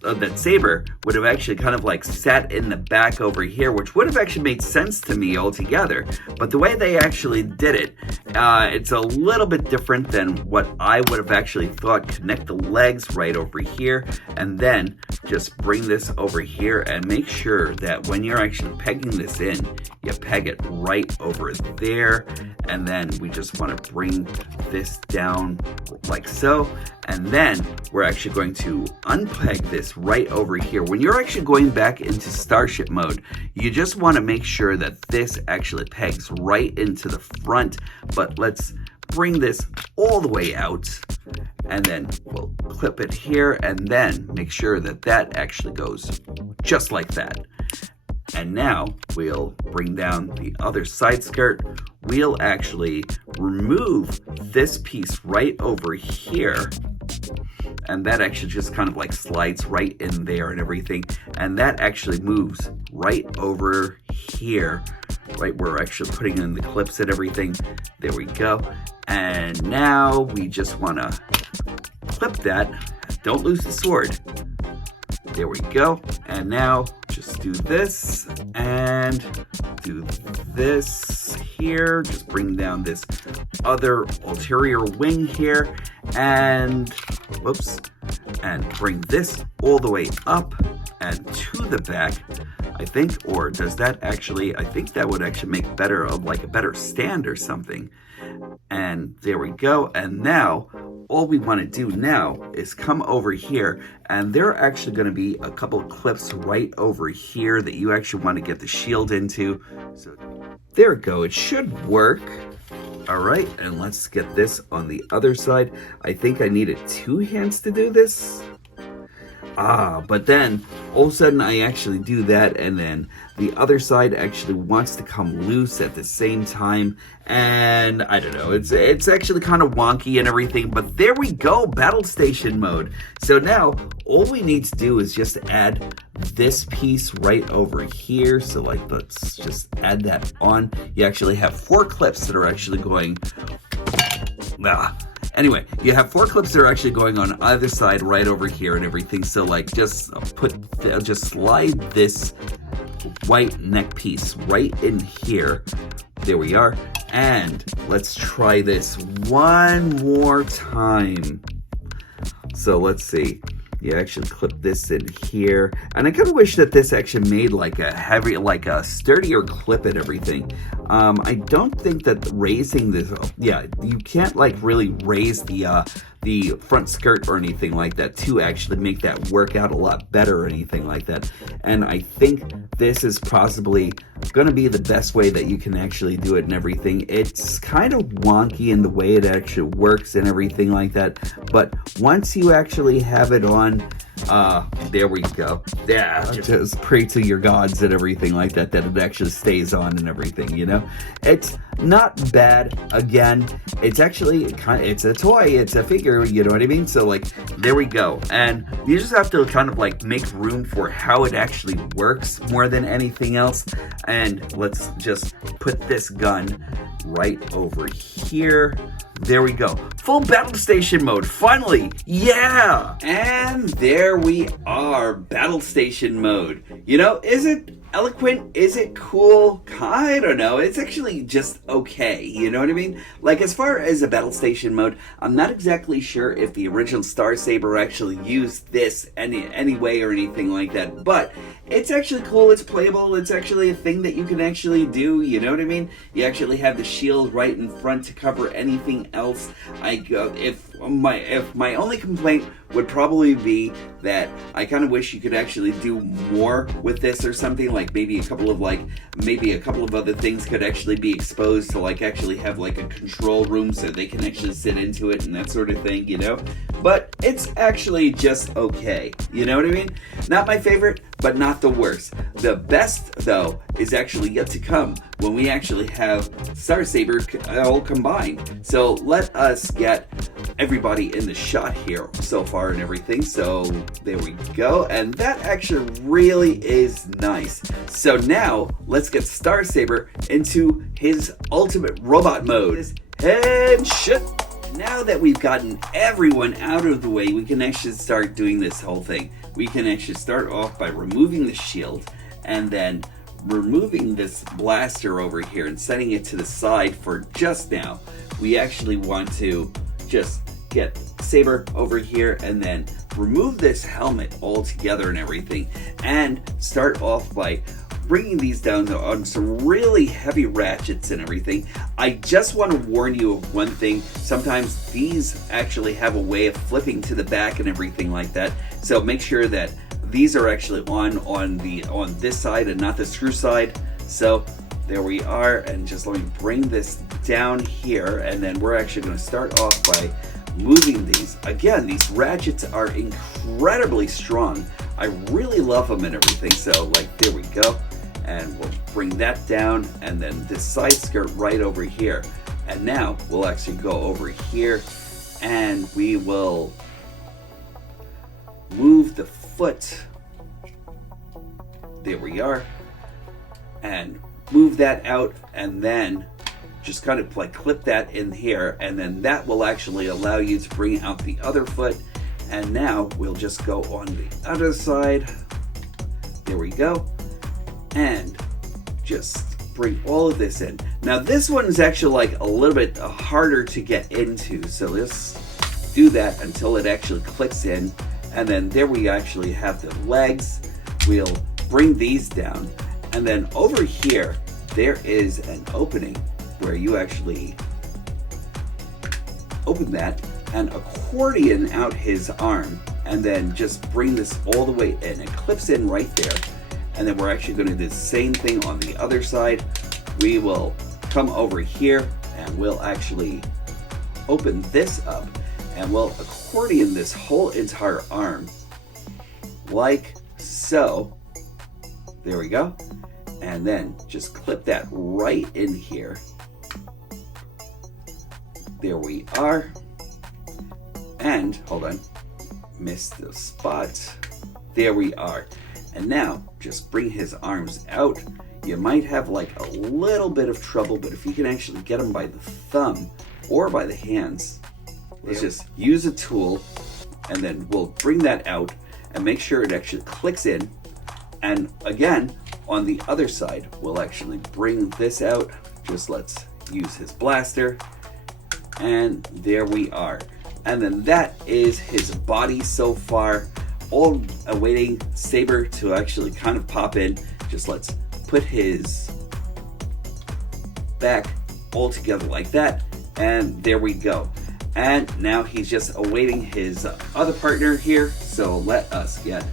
that Saber would have actually kind of like sat in the back over here, which would have actually made sense to me altogether. But the way they actually did it, it's a little bit different than what I would have actually thought. Connect the legs right over here, and then just bring this over here and make sure that when you're actually pegging this in, you peg it right over there, and then we just want to bring this down like so. And then we're actually going to unpeg this right over here. When you're actually going back into Starship mode, you just want to make sure that this actually pegs right into the front. But let's bring this all the way out, and then we'll clip it here, and then make sure that that actually goes just like that. And now we'll bring down the other side skirt. We'll actually remove this piece right over here, and that actually just kind of like slides right in there and everything, and that actually moves right over here, right where we're actually putting in the clips and everything. There we go. And now we just want to clip that. Don't lose the sword. There we go. And now just do this and do this here. Just bring down this other ulterior wing here, and whoops, and bring this all the way up and to the back, I think. Or does that actually, I think that would actually make better of like a better stand or something. And there we go. And now all we want to do now is come over here, and there are actually going to be a couple of clips right over here that you actually want to get the shield into. So there we go. It should work. All right, and let's get this on the other side. I think I needed 2 hands to do this. But then all of a sudden I actually do that, and then the other side actually wants to come loose at the same time, and I don't know, it's actually kind of wonky and everything. But there we go, battle station mode. So now all we need to do is just add this piece right over here. So like, let's just add that on. You actually have 4 clips that are actually going Anyway, you have 4 clips that are actually going on either side right over here and everything. So like, just slide this white neck piece right in here. There we are. And let's try this one more time. So let's see. You actually clip this in here, and I kind of wish that this actually made like a heavy, like a sturdier clip and everything. I don't think that raising this, you can't like really raise the front skirt or anything like that to actually make that work out a lot better or anything like that. And I think this is possibly going to be the best way that you can actually do it and everything. It's kind of wonky in the way it actually works and everything like that, but once you actually have it on, there we go. Yeah, just pray to your gods and everything like that, that it actually stays on and everything, you know? It's not bad. Again, it's actually it's a toy, it's a figure, you know what I mean? So like, there we go. And you just have to kind of like make room for how it actually works more than anything else. And let's just put this gun right over here. There we go. Full battle station mode, finally. Yeah! And there we are, battle station mode. You know, is it eloquent? Is it cool? I don't know. It's actually just okay. You know what I mean? Like, as far as a battle station mode, I'm not exactly sure if the original Star Saber actually used this any way or anything like that, but it's actually cool. It's playable. It's actually a thing that you can actually do. You know what I mean? You actually have the shield right in front to cover anything else. If my only complaint would probably be that I kind of wish you could actually do more with this or something, like maybe a couple of other things could actually be exposed to like actually have like a control room so they can actually sit into it and that sort of thing, you know? But it's actually just okay. You know what I mean? Not my favorite, but not the worst. The best, though, is actually yet to come when we actually have Star Saber all combined. So let us get everybody in the shot here so far and everything. So there we go. And that actually really is nice. So now let's get Star Saber into his ultimate robot mode. And shit. Now that we've gotten everyone out of the way, we can actually start doing this whole thing. We can actually start off by removing the shield and then removing this blaster over here and setting it to the side for just now. We actually want to just get Saber over here and then remove this helmet altogether and everything, and start off by bringing these down on some really heavy ratchets and everything. I just want to warn you of one thing. Sometimes these actually have a way of flipping to the back and everything like that. So make sure that these are actually on this side and not the screw side. So there we are, and just let me bring this down here, and then we're actually going to start off by moving these. Again, these ratchets are incredibly strong. I really love them and everything. So like, there we go. And we'll bring that down, and then this side skirt right over here. And now we'll actually go over here and we will move the foot. There we are. And move that out, and then just kind of like clip that in here, and then that will actually allow you to bring out the other foot. And now we'll just go on the other side. There we go. And just bring all of this in. Now this one is actually like a little bit harder to get into, so let's do that until it actually clicks in. And then there we actually have the legs. We'll bring these down, and then over here there is an opening where you actually open that and accordion out his arm, and then just bring this all the way in. It clips in right there. And then we're actually going to do the same thing on the other side. We will come over here and we'll actually open this up, and we'll accordion this whole entire arm like so. There we go. And then just clip that right in here. There we are. And hold on, missed the spot. There we are. And now just bring his arms out. You might have like a little bit of trouble, but if you can actually get him by the thumb or by the hands, let's just use a tool, and then we'll bring that out and make sure it actually clicks in. And again, on the other side, we'll actually bring this out. Just let's use his blaster. And there we are. And then that is his body so far. All awaiting Saber to actually kind of pop in. Just let's put his back all together like that, and there we go. And now he's just awaiting his other partner here. So let us get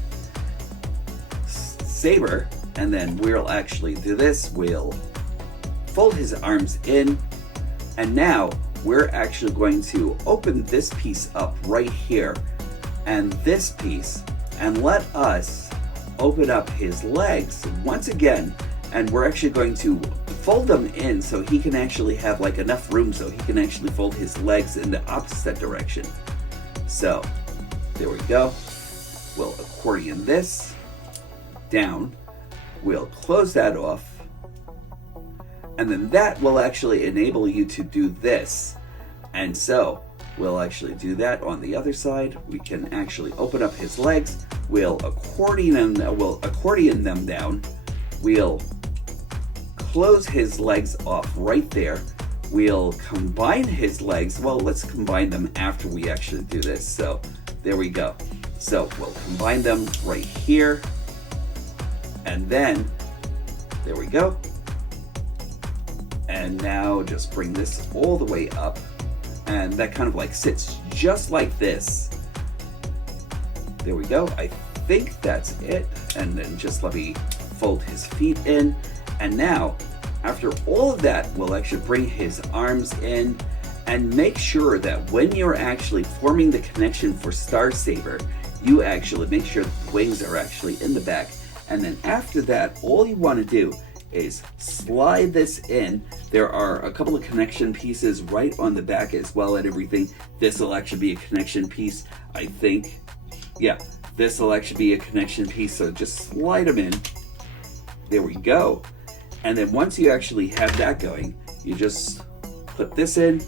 Saber, and then we'll actually do this. We'll fold his arms in, and now we're actually going to open this piece up right here and this piece, and let us open up his legs once again, and we're actually going to fold them in so he can actually have like enough room so he can actually fold his legs in the opposite direction. So there we go. We'll accordion this down. We'll close that off, and then that will actually enable you to do this. And so we'll actually do that on the other side. We can actually open up his legs. We'll accordion them down. We'll close his legs off right there. We'll combine his legs. Well, let's combine them after we actually do this. So there we go. So we'll combine them right here. And then there we go. And now just bring this all the way up. And that kind of like sits just like this. There we go. I think that's it. And then just let me fold his feet in. And now, after all of that, we'll actually bring his arms in, and make sure that when you're actually forming the connection for Star Saber, you actually make sure the wings are actually in the back. And then after that, all you want to do is slide this in. There are a couple of connection pieces right on the back as well and everything. This will actually be a connection piece, I think. Yeah, this will actually be a connection piece, so just slide them in. There we go. And then once you actually have that going, you just clip this in.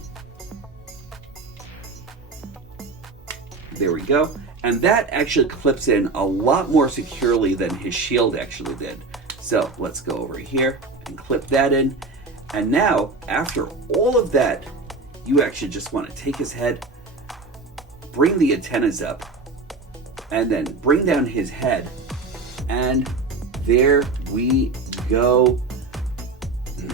There we go. And that actually clips in a lot more securely than his shield actually did. So let's go over here and clip that in. And now, after all of that, you actually just want to take his head, bring the antennas up, and then bring down his head. And there we go.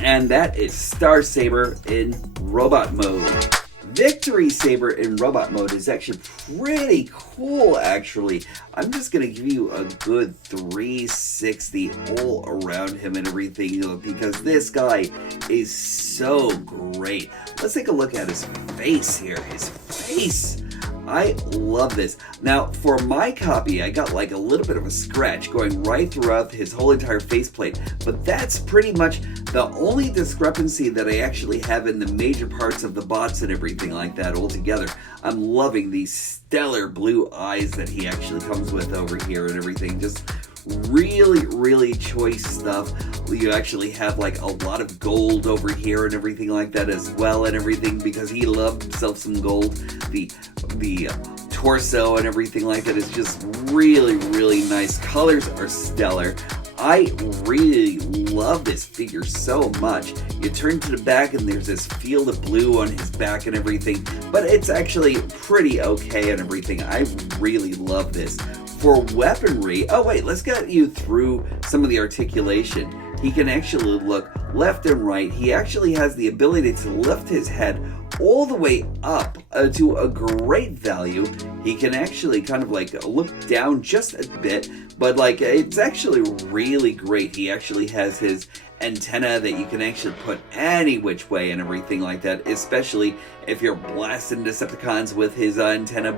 And that is Star Saber in robot mode. Victory Saber in robot mode is actually pretty cool, actually. I'm just going to give you a good 360 all around him and everything, because this guy is so great. Let's take a look at his face here. His face. I love this. Now, for my copy, I got like a little bit of a scratch going right throughout his whole entire faceplate, but that's pretty much the only discrepancy that I actually have in the major parts of the bots and everything like that altogether. I'm loving these stellar blue eyes that he actually comes with over here and everything. Just really, really choice stuff. You actually have like a lot of gold over here and everything like that as well and everything, because he loved himself some gold. The torso and everything like that is just really, really nice. Colors are stellar. I really love this figure so much. You turn to the back and there's this field of blue on his back and everything, but it's actually pretty okay and everything. I really love this. For weaponry, oh wait, let's get you through some of the articulation. He can actually look left and right. He actually has the ability to lift his head all the way up to a great value. He can actually kind of like look down just a bit, but like it's actually really great. He actually has his antenna that you can actually put any which way and everything like that, especially if you're blasting Decepticons with his antenna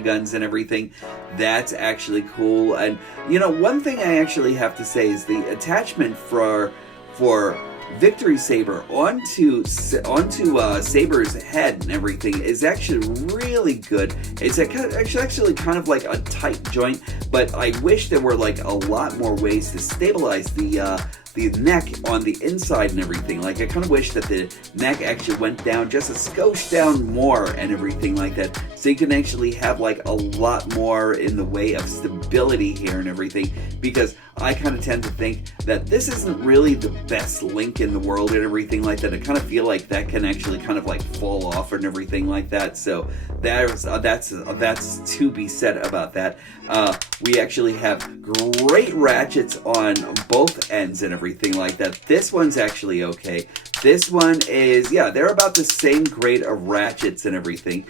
guns and everything. That's actually cool. And you know, one thing I actually have to say is the attachment for Victory Saber onto Saber's head and everything is actually really good. It's actually kind of like a tight joint, but I wish there were like a lot more ways to stabilize the neck on the inside and everything. Like I kind of wish that the neck actually went down just a skosh down more and everything like that, so you can actually have like a lot more in the way of stability here and everything, because I kind of tend to think that this isn't really the best Link in the world and everything like that. I kind of feel like that can actually kind of like fall off and everything like that. So that's to be said about that. We actually have great ratchets on both ends and everything like that. This one's actually okay. This one is, yeah, they're about the same grade of ratchets and everything.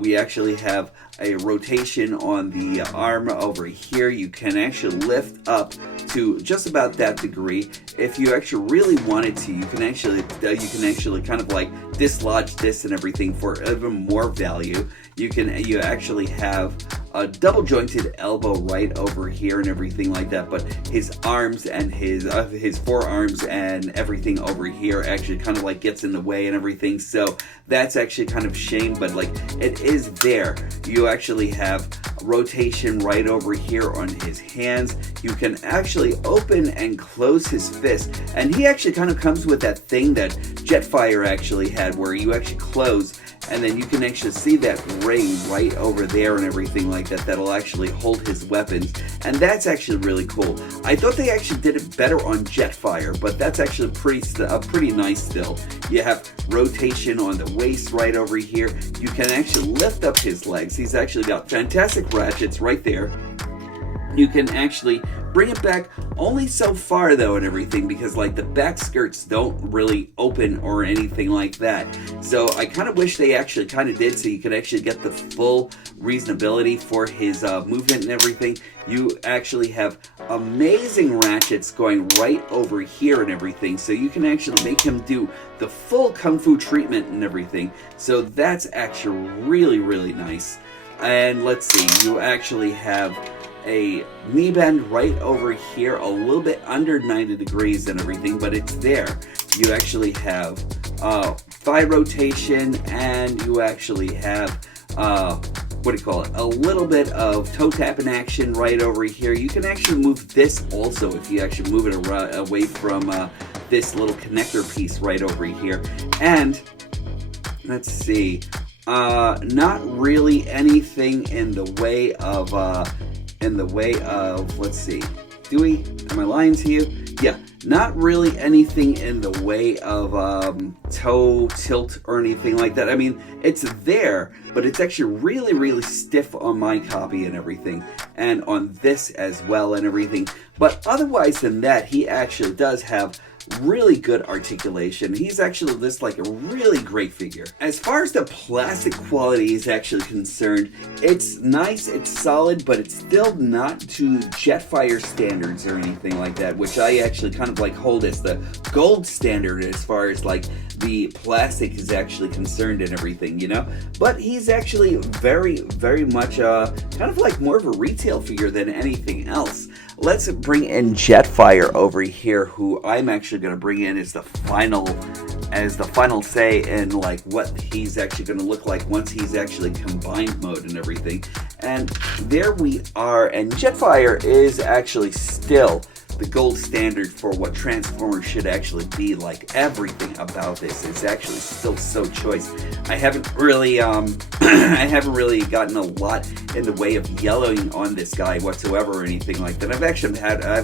We actually have a rotation on the arm over here. You can actually lift up to just about that degree. If you actually really wanted to, you can actually kind of like dislodge this and everything for even more value. You actually have a double jointed elbow right over here and everything like that, but his arms and his forearms and everything over here actually kind of like gets in the way and everything, so that's actually kind of shame, but like it is there. You actually have rotation right over here on his hands. You can actually open and close his fist, and he actually kind of comes with that thing that Jetfire actually had, where you actually close and then you can actually see that ring right over there and everything like that that'll actually hold his weapons, and that's actually really cool. I thought they actually did it better on Jetfire, but that's actually pretty nice still. You have rotation on the waist right over here. You can actually lift up his legs. He's actually got fantastic ratchets right there. You can actually bring it back only so far though and everything, because like the back skirts don't really open or anything like that. So I kind of wish they actually kind of did, so you could actually get the full reasonability for his movement and everything. You actually have amazing ratchets going right over here and everything, so you can actually make him do the full kung fu treatment and everything. So that's actually really, really nice. And let's see, you actually have a knee bend right over here, a little bit under 90 degrees and everything, but it's there. You actually have thigh rotation, and you actually have what do you call it, a little bit of toe tapping action right over here. You can actually move this also if you actually move it away from this little connector piece right over here. And let's see, not really anything in the way of let's see, am I lying to you? Yeah, not really anything in the way of toe tilt or anything like that. I mean, it's there, but it's actually really, really stiff on my copy and everything, and on this as well and everything. But otherwise than that, he actually does have really good articulation. He's actually just like a really great figure. As far as the plastic quality is actually concerned, it's nice, it's solid, but it's still not to Jetfire standards or anything like that, which I actually kind of like hold as the gold standard as far as like the plastic is actually concerned and everything, you know? But he's actually very, very much kind of like more of a retail figure than anything else. Let's bring in Jetfire over here, who I'm actually going to bring in as the final say in like what he's actually going to look like once he's actually combined mode and everything. And there we are, and Jetfire is actually still the gold standard for what Transformers should actually be. Like, everything about this is actually still so choice. I haven't really gotten a lot in the way of yellowing on this guy whatsoever or anything like that. I've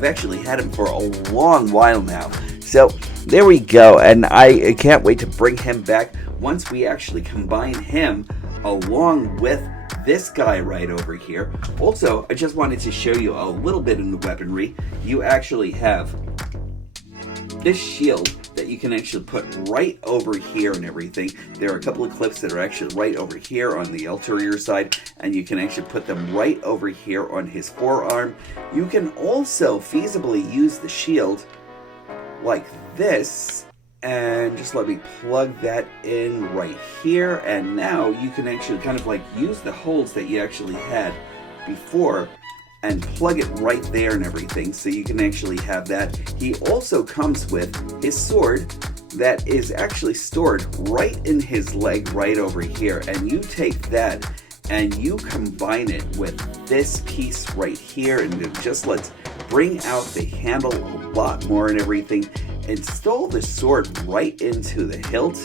actually had him for a long while now. So there we go, and I can't wait to bring him back once we actually combine him along with this guy right over here. Also, I just wanted to show you a little bit in the weaponry. You actually have this shield that you can actually put right over here and everything. There are a couple of clips that are actually right over here on the ulterior side, and you can actually put them right over here on his forearm. You can also feasibly use the shield like this, and just let me plug that in right here, and now you can actually kind of like use the holes that you actually had before and plug it right there and everything, so you can actually have that. He also comes with his sword that is actually stored right in his leg right over here, and you take that and you combine it with this piece right here, and just let's bring out the handle a lot more and everything. Install the sword right into the hilt,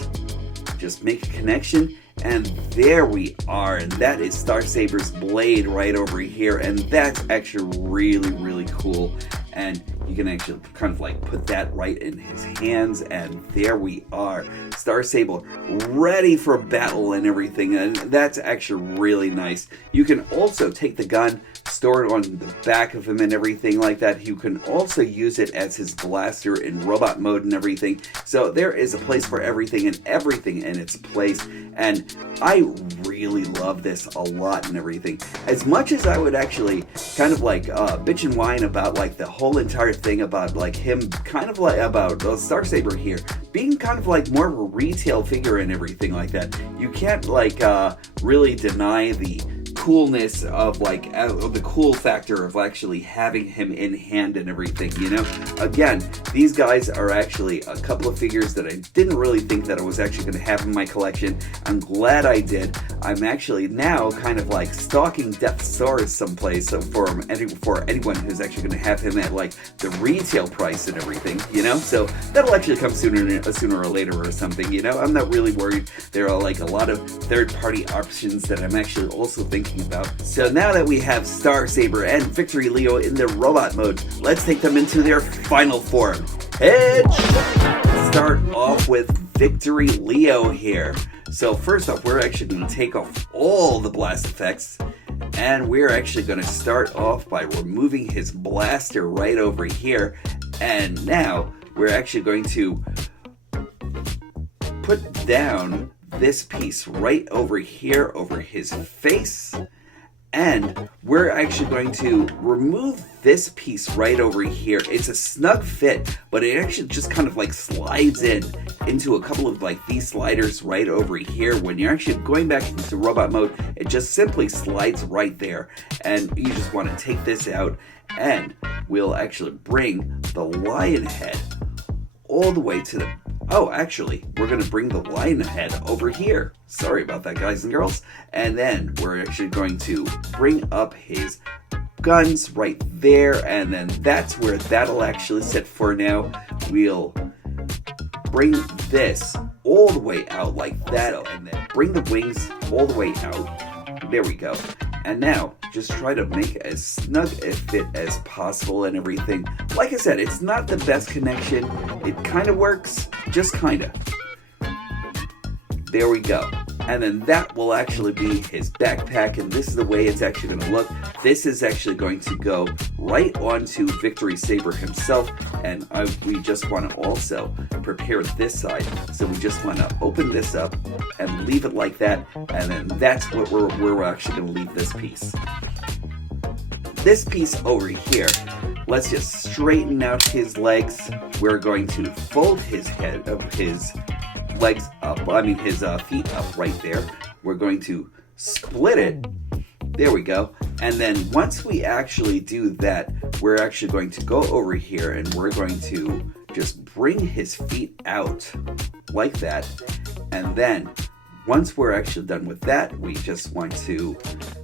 just make a connection, and there we are. And that is Starsaber's blade right over here, and that's actually really, really cool. And you can actually kind of like put that right in his hands, and there we are, Starsaber ready for battle and everything. And that's actually really nice. You can also take the gun, store it on the back of him and everything like that. You can also use it as his blaster in robot mode and everything. So there is a place for everything, and everything in its place. And I really love this a lot and everything. As much as I would actually kind of like bitch and whine about like the whole entire thing about like him kind of like about Starsaber here being kind of like more of a retail figure and everything like that, you can't like really deny the coolness of like the cool factor of actually having him in hand and everything, you know? Again, these guys are actually a couple of figures that I didn't really think that I was actually going to have in my collection. I'm glad I did. I'm actually now kind of like stalking Deathsaurus someplace for anyone who's actually going to have him at like the retail price and everything, you know? So that'll actually come sooner or later or something, you know? I'm not really worried. There are like a lot of third-party options that I'm actually also thinking about. So now that we have Starsaber and Victory Leo in their robot mode, let's take them into their final form. Start off with Victory Leo here. So first off, we're actually going to take off all the blast effects, and we're actually going to start off by removing his blaster right over here. And now we're actually going to put down this piece right over here over his face, And we're actually going to remove this piece right over here. It's a snug fit, but it actually just kind of like slides into a couple of like these sliders right over here. When you're actually going back into robot mode, it just simply slides right there. And you just want to take this out, and we'll actually bring the lion head all the way to the... Oh, actually, we're going to bring the lion head over here. Sorry about that, guys and girls. And then we're actually going to bring up his guns right there. And then that's where that'll actually sit for now. We'll bring this all the way out like that. And then bring the wings all the way out. There we go. And now, just try to make as snug a fit as possible and everything. Like I said, it's not the best connection. It kind of works, just kind of. There we go. And then that will actually be his backpack, and this is the way it's actually going to look. This is actually going to go right onto VictorySaber himself, and we just want to also prepare this side. So we just want to open this up and leave it like that, and then that's what we're actually going to leave this piece. This piece over here, let's just straighten out his legs. We're going to fold his legs up, his feet up right there. We're going to split it. There we go. And then once we actually do that, we're actually going to go over here and we're going to just bring his feet out like that. And then once we're actually done with that, we just want to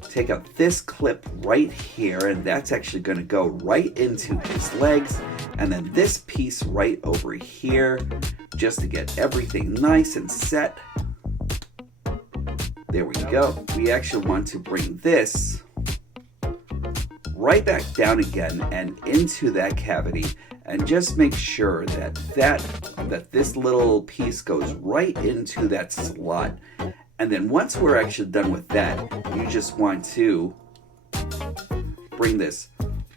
take out this clip right here, and that's actually going to go right into his legs. And then this piece right over here, just to get everything nice and set. There we go. We actually want to bring this right back down again and into that cavity, and just make sure that this little piece goes right into that slot. And then once we're actually done with that, you just want to bring this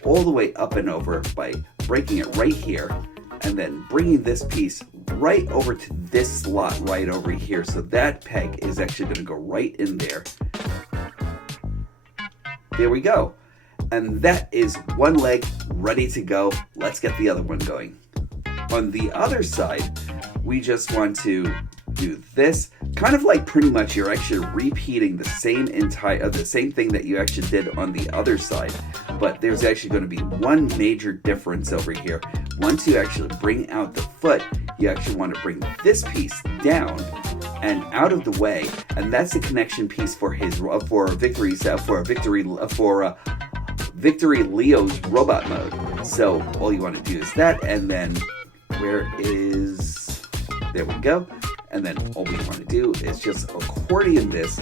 all the way up and over by breaking it right here, and then bringing this piece right over to this slot right over here. So that peg is actually going to go right in there. There we go. And that is one leg ready to go. Let's get the other one going. On the other side, we just want to do this, kind of like pretty much you're actually repeating the same thing that you actually did on the other side, but there's actually going to be one major difference over here. Once you actually bring out the foot, you actually want to bring this piece down and out of the way, and that's the connection piece for Victory Leo's robot mode. So all you want to do is that, and then there we go. And then all we want to do is just accordion this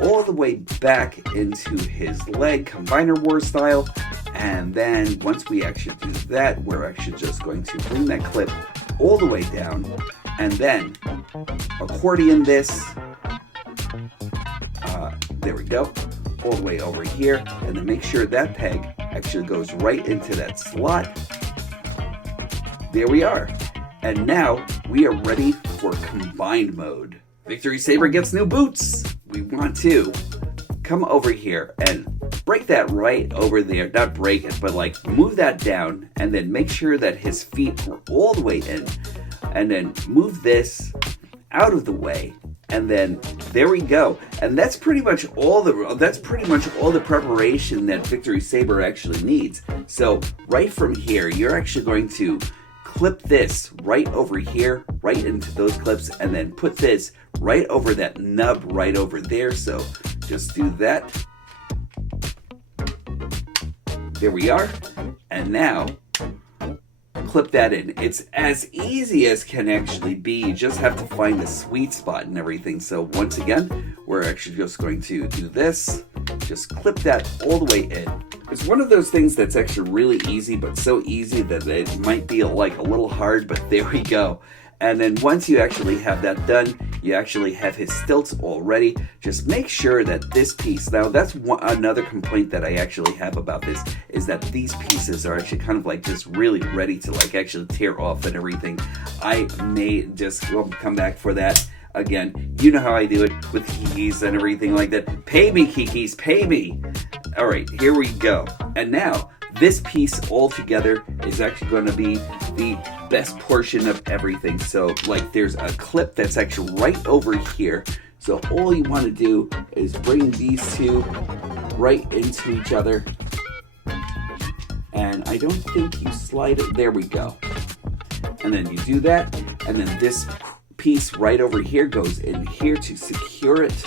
all the way back into his leg, Combiner War style. And then once we actually do that, we're actually just going to bring that clip all the way down, and then accordion this. There we go. All the way over here, and then make sure that peg actually goes right into that slot. There we are. And now we are ready for combined mode. VictorySaber gets new boots. We want to come over here and break that right over there. Not break it, but like move that down, and then make sure that his feet are all the way in. And then move this out of the way. And then there we go. And that's pretty much all the preparation that VictorySaber actually needs. So right from here, you're actually going to clip this right over here, right into those clips, and then put this right over that nub right over there. So just do that. There we are. And now clip that in. It's as easy as can actually be. You just have to find the sweet spot and everything. So once again, we're actually just going to do this. Just clip that all the way in. It's one of those things that's actually really easy, but so easy that it might be like a little hard, but there we go. And then once you actually have that done, you actually have his stilts all ready. Just make sure that this piece, now that's another complaint that I actually have about this, is that these pieces are actually kind of like just really ready to like actually tear off and everything. I may just come back for that. Again, you know how I do it with Kikis and everything like that. Pay me, Kikis, pay me. All right, here we go. And now this piece all together is actually going to be the best portion of everything. So like there's a clip that's actually right over here. So all you want to do is bring these two right into each other. And I don't think you slide it. There we go. And then you do that. And then this piece right over here goes in here to secure it.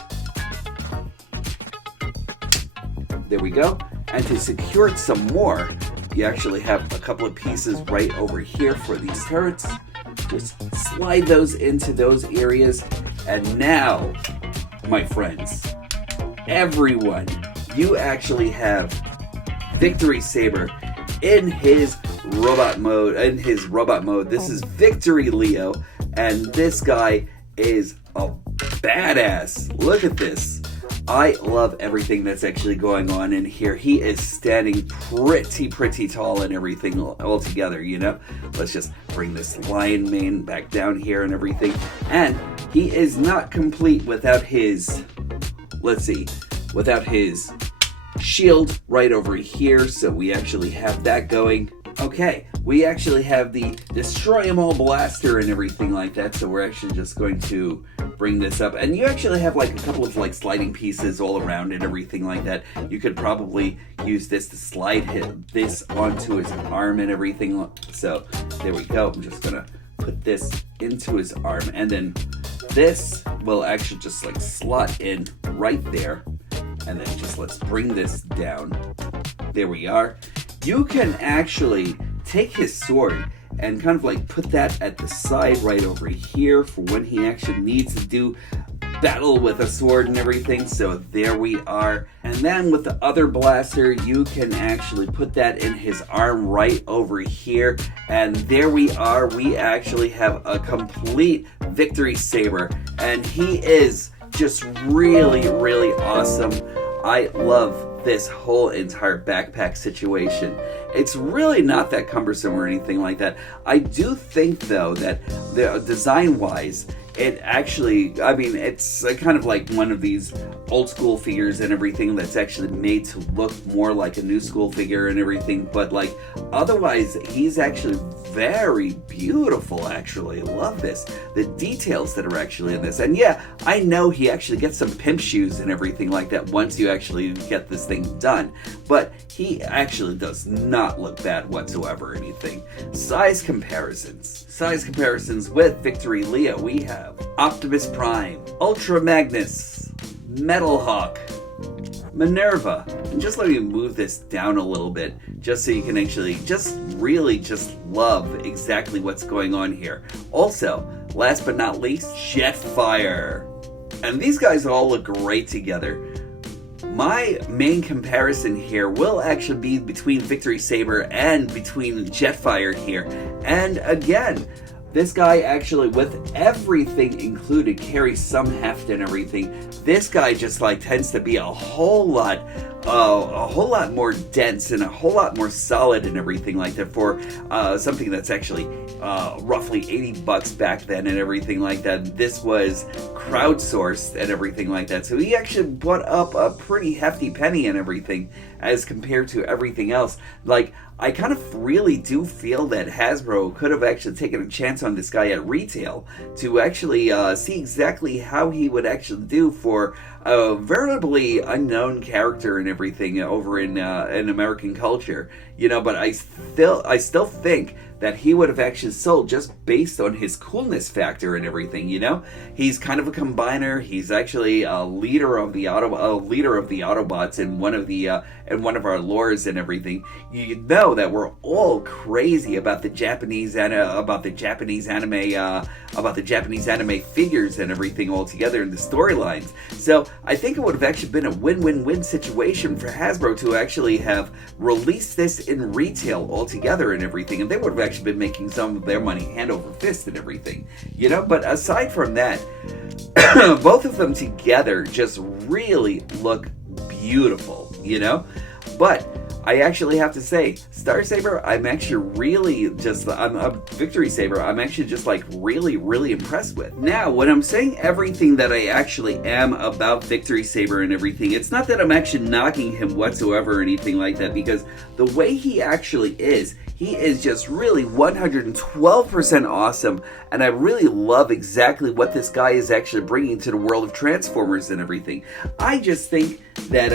There we go. And to secure it some more, you actually have a couple of pieces right over here for these turrets. Just slide those into those areas. And now, my friends, everyone, you actually have VictorySaber in his robot mode. This is Victory Leo, and this guy is a badass. Look at this. I love everything that's actually going on in here. He is standing pretty tall and everything all together, you know? Let's just bring this lion mane back down here and everything. And he is not complete without his, without his shield right over here. So we actually have that going. Okay, we actually have the Destroy 'em all blaster and everything like that, so we're actually just going to bring this up. And you actually have like a couple of like sliding pieces all around and everything like that. You could probably use this to slide this onto his arm and everything. So there we go. I'm just gonna put this into his arm, and then this will actually just like slot in right there. And then just let's bring this down. There we are. You can actually take his sword and kind of like put that at the side right over here for when he actually needs to do battle with a sword and everything. So there we are. And then with the other blaster, you can actually put that in his arm right over here. And there we are. We actually have a complete VictorySaber. And he is just really awesome. I love this whole entire backpack situation. It's really not that cumbersome or anything like that. I do think though that the design-wise, it actually, I mean, it's kind of like one of these old school figures and everything that's actually made to look more like a new school figure and everything, but like otherwise he's actually very beautiful. Actually love this, the details that are actually in this. And yeah, I know he actually gets some pimp shoes and everything like that once you actually get this thing done, but he actually does not look bad whatsoever or anything. Size comparisons with Victory Leo. We have Optimus Prime, Ultra Magnus, Metal Hawk, Minerva. And just let me move this down a little bit just so you can actually really love exactly what's going on here. Also, last but not least, Jetfire. And these guys all look great together. My main comparison here will actually be between VictorySaber and between Jetfire here. And again, this guy actually, with everything included, carries some heft and everything. This guy just like tends to be a whole lot more dense and a whole lot more solid and everything like that for something that's actually roughly $80 back then and everything like that. This was crowdsourced and everything like that. So he actually brought up a pretty hefty penny and everything as compared to everything else. Like, I kind of really do feel that Hasbro could have actually taken a chance on this guy at retail to actually see exactly how he would actually do for a veritably unknown character and everything over in American culture, you know. But I still think that he would have actually sold just based on his coolness factor and everything, you know. He's kind of a combiner. He's actually a leader of the Autobots in one of our lores and everything. You know that we're all crazy about the Japanese anime figures and everything all together in the storylines. So I think it would have actually been a win-win-win situation for Hasbro to actually have released this in retail altogether and everything, and they would have actually been making some of their money hand over fist and everything, you know. But aside from that, both of them together just really look beautiful, you know. But I actually have to say, Star Saber, I'm actually really just, I'm a Victory Saber, I'm actually just like really, really impressed with. Now, when I'm saying everything that I actually am about Victory Saber and everything, it's not that I'm actually knocking him whatsoever or anything like that, because the way he actually is, he is just really 112% awesome, and I really love exactly what this guy is actually bringing to the world of Transformers and everything. I just think that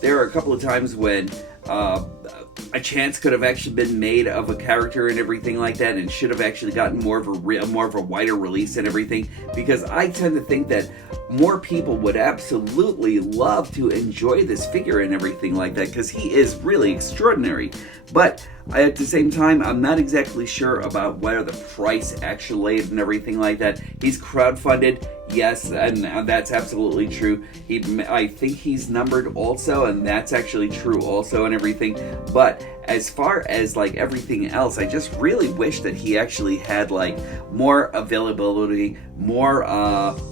there are a couple of times when a chance could have actually been made of a character and everything like that, and should have actually gotten more of a wider release and everything, because I tend to think that more people would absolutely love to enjoy this figure and everything like that, because he is really extraordinary. But at the same time, I'm not exactly sure about where the price actually laid and everything like that. He's crowdfunded, yes, and that's absolutely true. I think he's numbered also, and that's actually true also and everything. But as far as like everything else, I just really wish that he actually had like more availability, more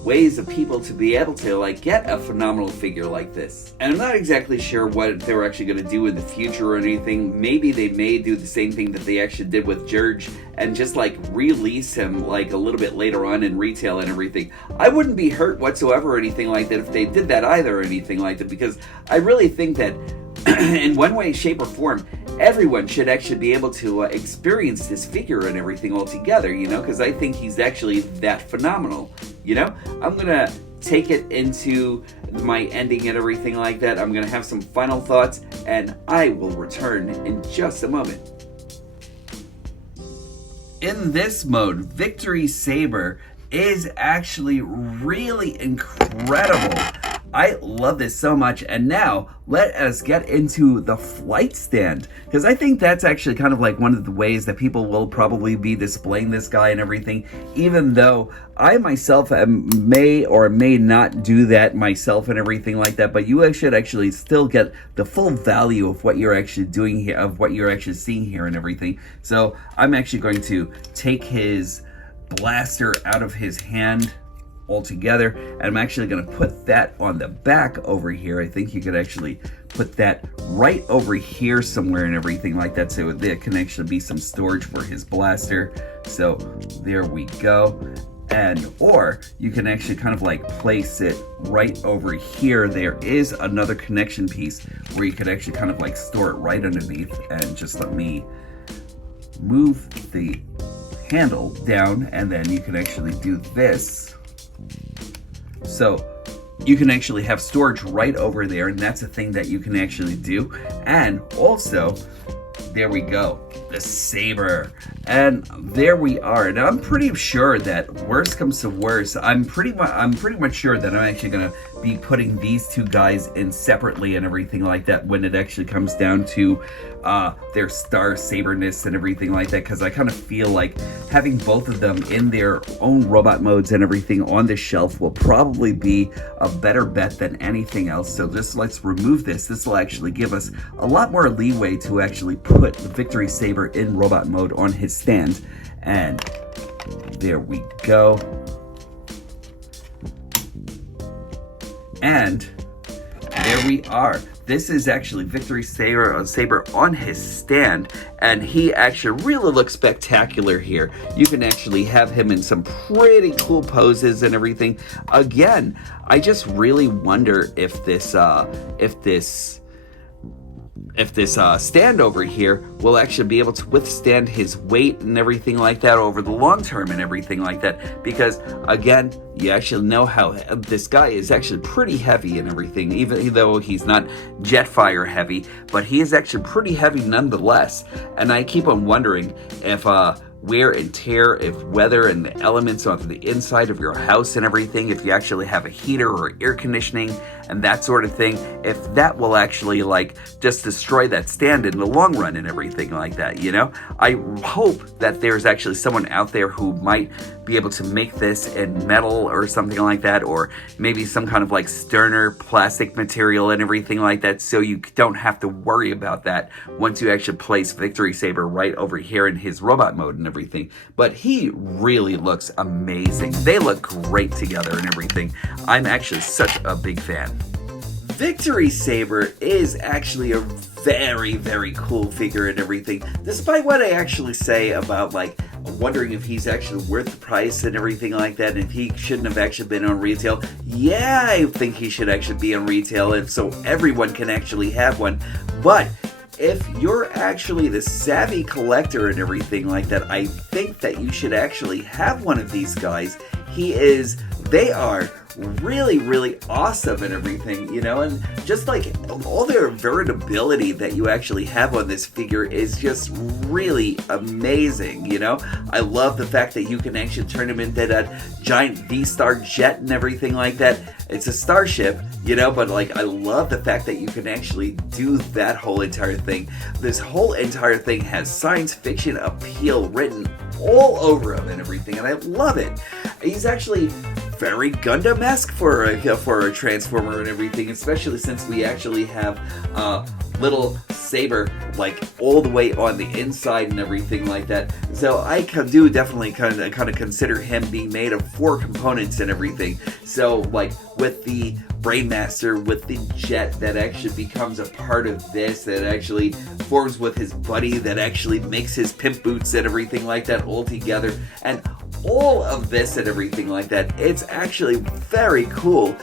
ways of people to be able to like get a phenomenal figure like this. And I'm not exactly sure what they're actually going to do in the future or anything. Maybe they may do the same thing that they actually did with George and just like release him like a little bit later on in retail and everything. I wouldn't be hurt whatsoever or anything like that if they did that either or anything like that, because I really think that in one way, shape, or form, everyone should actually be able to experience this figure and everything all together, you know, because I think he's actually that phenomenal, you know. I'm going to take it into my ending and everything like that. I'm going to have some final thoughts, and I will return in just a moment. In this mode, Victory Saber is actually really incredible. I love this so much. And now let us get into the flight stand, because I think that's actually kind of like one of the ways that people will probably be displaying this guy and everything, even though I myself may or may not do that myself and everything like that. But you should actually still get the full value of what you're actually doing here, of what you're actually seeing here and everything. So I'm actually going to take his blaster out of his hand altogether, and I'm actually going to put that on the back over here. I think you could actually put that right over here somewhere and everything like that, so there can actually be some storage for his blaster. So there we go. And or you can actually kind of like place it right over here. There is another connection piece where you could actually kind of like store it right underneath. And just let me move the handle down, and then you can actually do this. So you can actually have storage right over there, and that's a thing that you can actually do. And also, there we go, the saber. And there we are. Now I'm pretty sure that worst comes to worst, I'm pretty much sure that I'm actually gonna be putting these two guys in separately and everything like that when it actually comes down to their Star Saberness and everything like that, because I kind of feel like having both of them in their own robot modes and everything on the shelf will probably be a better bet than anything else. So just let's remove this. This will actually give us a lot more leeway to actually put the Victory Saber in robot mode on his stand. And there we go. And there we are. This is actually Victory Saber on his stand, and he actually really looks spectacular here. You can actually have him in some pretty cool poses and everything. Again, I just really wonder if this stand over here will actually be able to withstand his weight and everything like that over the long term and everything like that, because again, you actually know how this guy is actually pretty heavy and everything, even though he's not Jetfire heavy, but he is actually pretty heavy nonetheless. And I keep on wondering if wear and tear, if weather and the elements onto the inside of your house and everything, if you actually have a heater or air conditioning and that sort of thing, if that will actually like just destroy that stand in the long run and everything like that, you know? I hope that there's actually someone out there who might be able to make this in metal or something like that, or maybe some kind of like sterner plastic material and everything like that, so you don't have to worry about that once you actually place Victory Saber right over here in his robot mode and everything. But he really looks amazing. They look great together and everything. I'm actually such a big fan. VictorySaber is actually a very, very cool figure and everything, despite what I actually say about, like, wondering if he's actually worth the price and everything like that, and if he shouldn't have actually been on retail. Yeah, I think he should actually be on retail, and so everyone can actually have one. But if you're actually the savvy collector and everything like that, I think that you should actually have one of these guys. They are really, really awesome and everything, you know, and just like all their versatility that you actually have on this figure is just really amazing, you know. I love the fact that you can actually turn him into that giant V-Star jet and everything like that. It's a starship, you know, but like I love the fact that you can actually do that whole entire thing. This whole entire thing has science fiction appeal written all over him and everything, and I love it. He's actually very Gundam-esque for a Transformer and everything, especially since we actually have little Saber like all the way on the inside and everything like that. So I do definitely kind of consider him being made of 4 components and everything. So like with the Brainmaster, with the jet that actually becomes a part of this, that actually forms with his buddy, that actually makes his pimp boots and everything like that all together, and all of this and everything like that. It's actually very cool.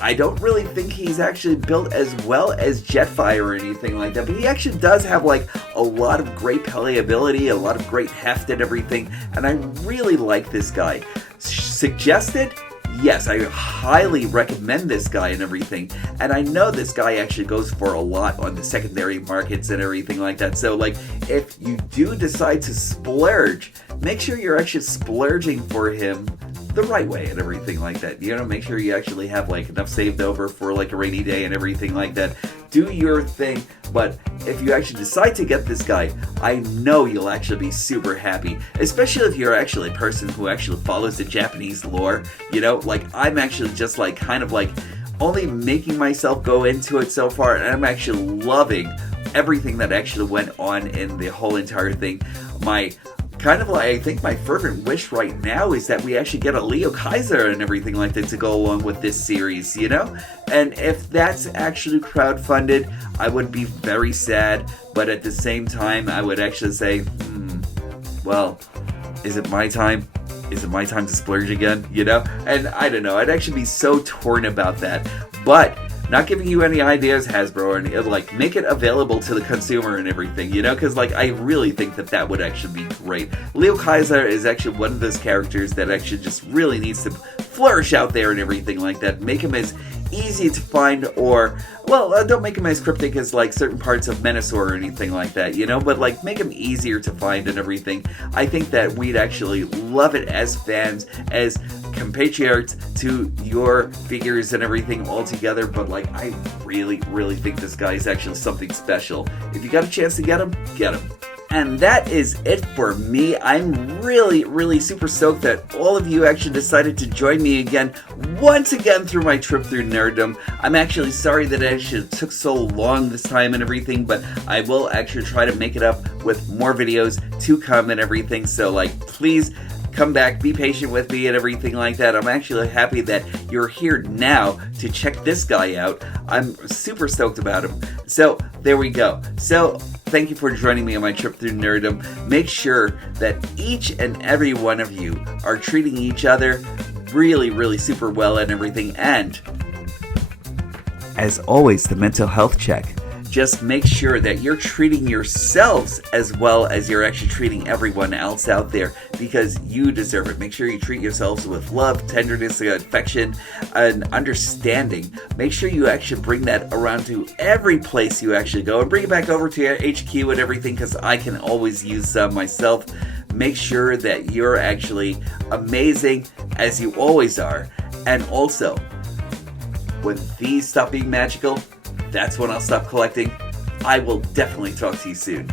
I don't really think he's actually built as well as Jetfire or anything like that, but he actually does have like a lot of great playability, a lot of great heft and everything, and I really like this guy. Suggested? Yes, I highly recommend this guy and everything, and I know this guy actually goes for a lot on the secondary markets and everything like that. So like if you do decide to splurge, make sure you're actually splurging for him the right way and everything like that. You know, make sure you actually have like enough saved over for like a rainy day and everything like that. Do your thing, but if you actually decide to get this guy, I know you'll actually be super happy, especially if you're actually a person who actually follows the Japanese lore. You know, like I'm actually just like kind of like only making myself go into it so far, and I'm actually loving everything that actually went on in the whole entire thing. I think my fervent wish right now is that we actually get a Leo Kaiser and everything like that to go along with this series, you know? And if that's actually crowdfunded, I would be very sad, but at the same time, I would actually say, well, is it my time? Is it my time to splurge again, you know? And I don't know, I'd actually be so torn about that, but not giving you any ideas, Hasbro, and like make it available to the consumer and everything, you know, because like I really think that would actually be great. Leo Kaiser is actually one of those characters that actually just really needs to flourish out there and everything like that. Make him as easy to find, or well, don't make him as cryptic as like certain parts of Menasor or anything like that, you know, but like make him easier to find and everything. I think that we'd actually love it as fans, as compatriots to your figures and everything all together, but like I really, really think this guy is actually something special. If you got a chance to get him, get him. And that is it for me. I'm really, really super stoked that all of you actually decided to join me again, once again, through my trip through nerddom. I'm actually sorry that it actually took so long this time and everything, but I will actually try to make it up with more videos to come and everything. So like, please come back, be patient with me and everything like that. I'm actually happy that you're here now to check this guy out. I'm super stoked about him. So there we go. So thank you for joining me on my trip through nerddom. Make sure that each and every one of you are treating each other really, really super well and everything. And as always, the mental health check. Just make sure that you're treating yourselves as well as you're actually treating everyone else out there, because you deserve it. Make sure you treat yourselves with love, tenderness, affection, and understanding. Make sure you actually bring that around to every place you actually go, and bring it back over to your HQ and everything, because I can always use some myself. Make sure that you're actually amazing as you always are. And also, when these stop being magical, that's when I'll stop collecting. I will definitely talk to you soon.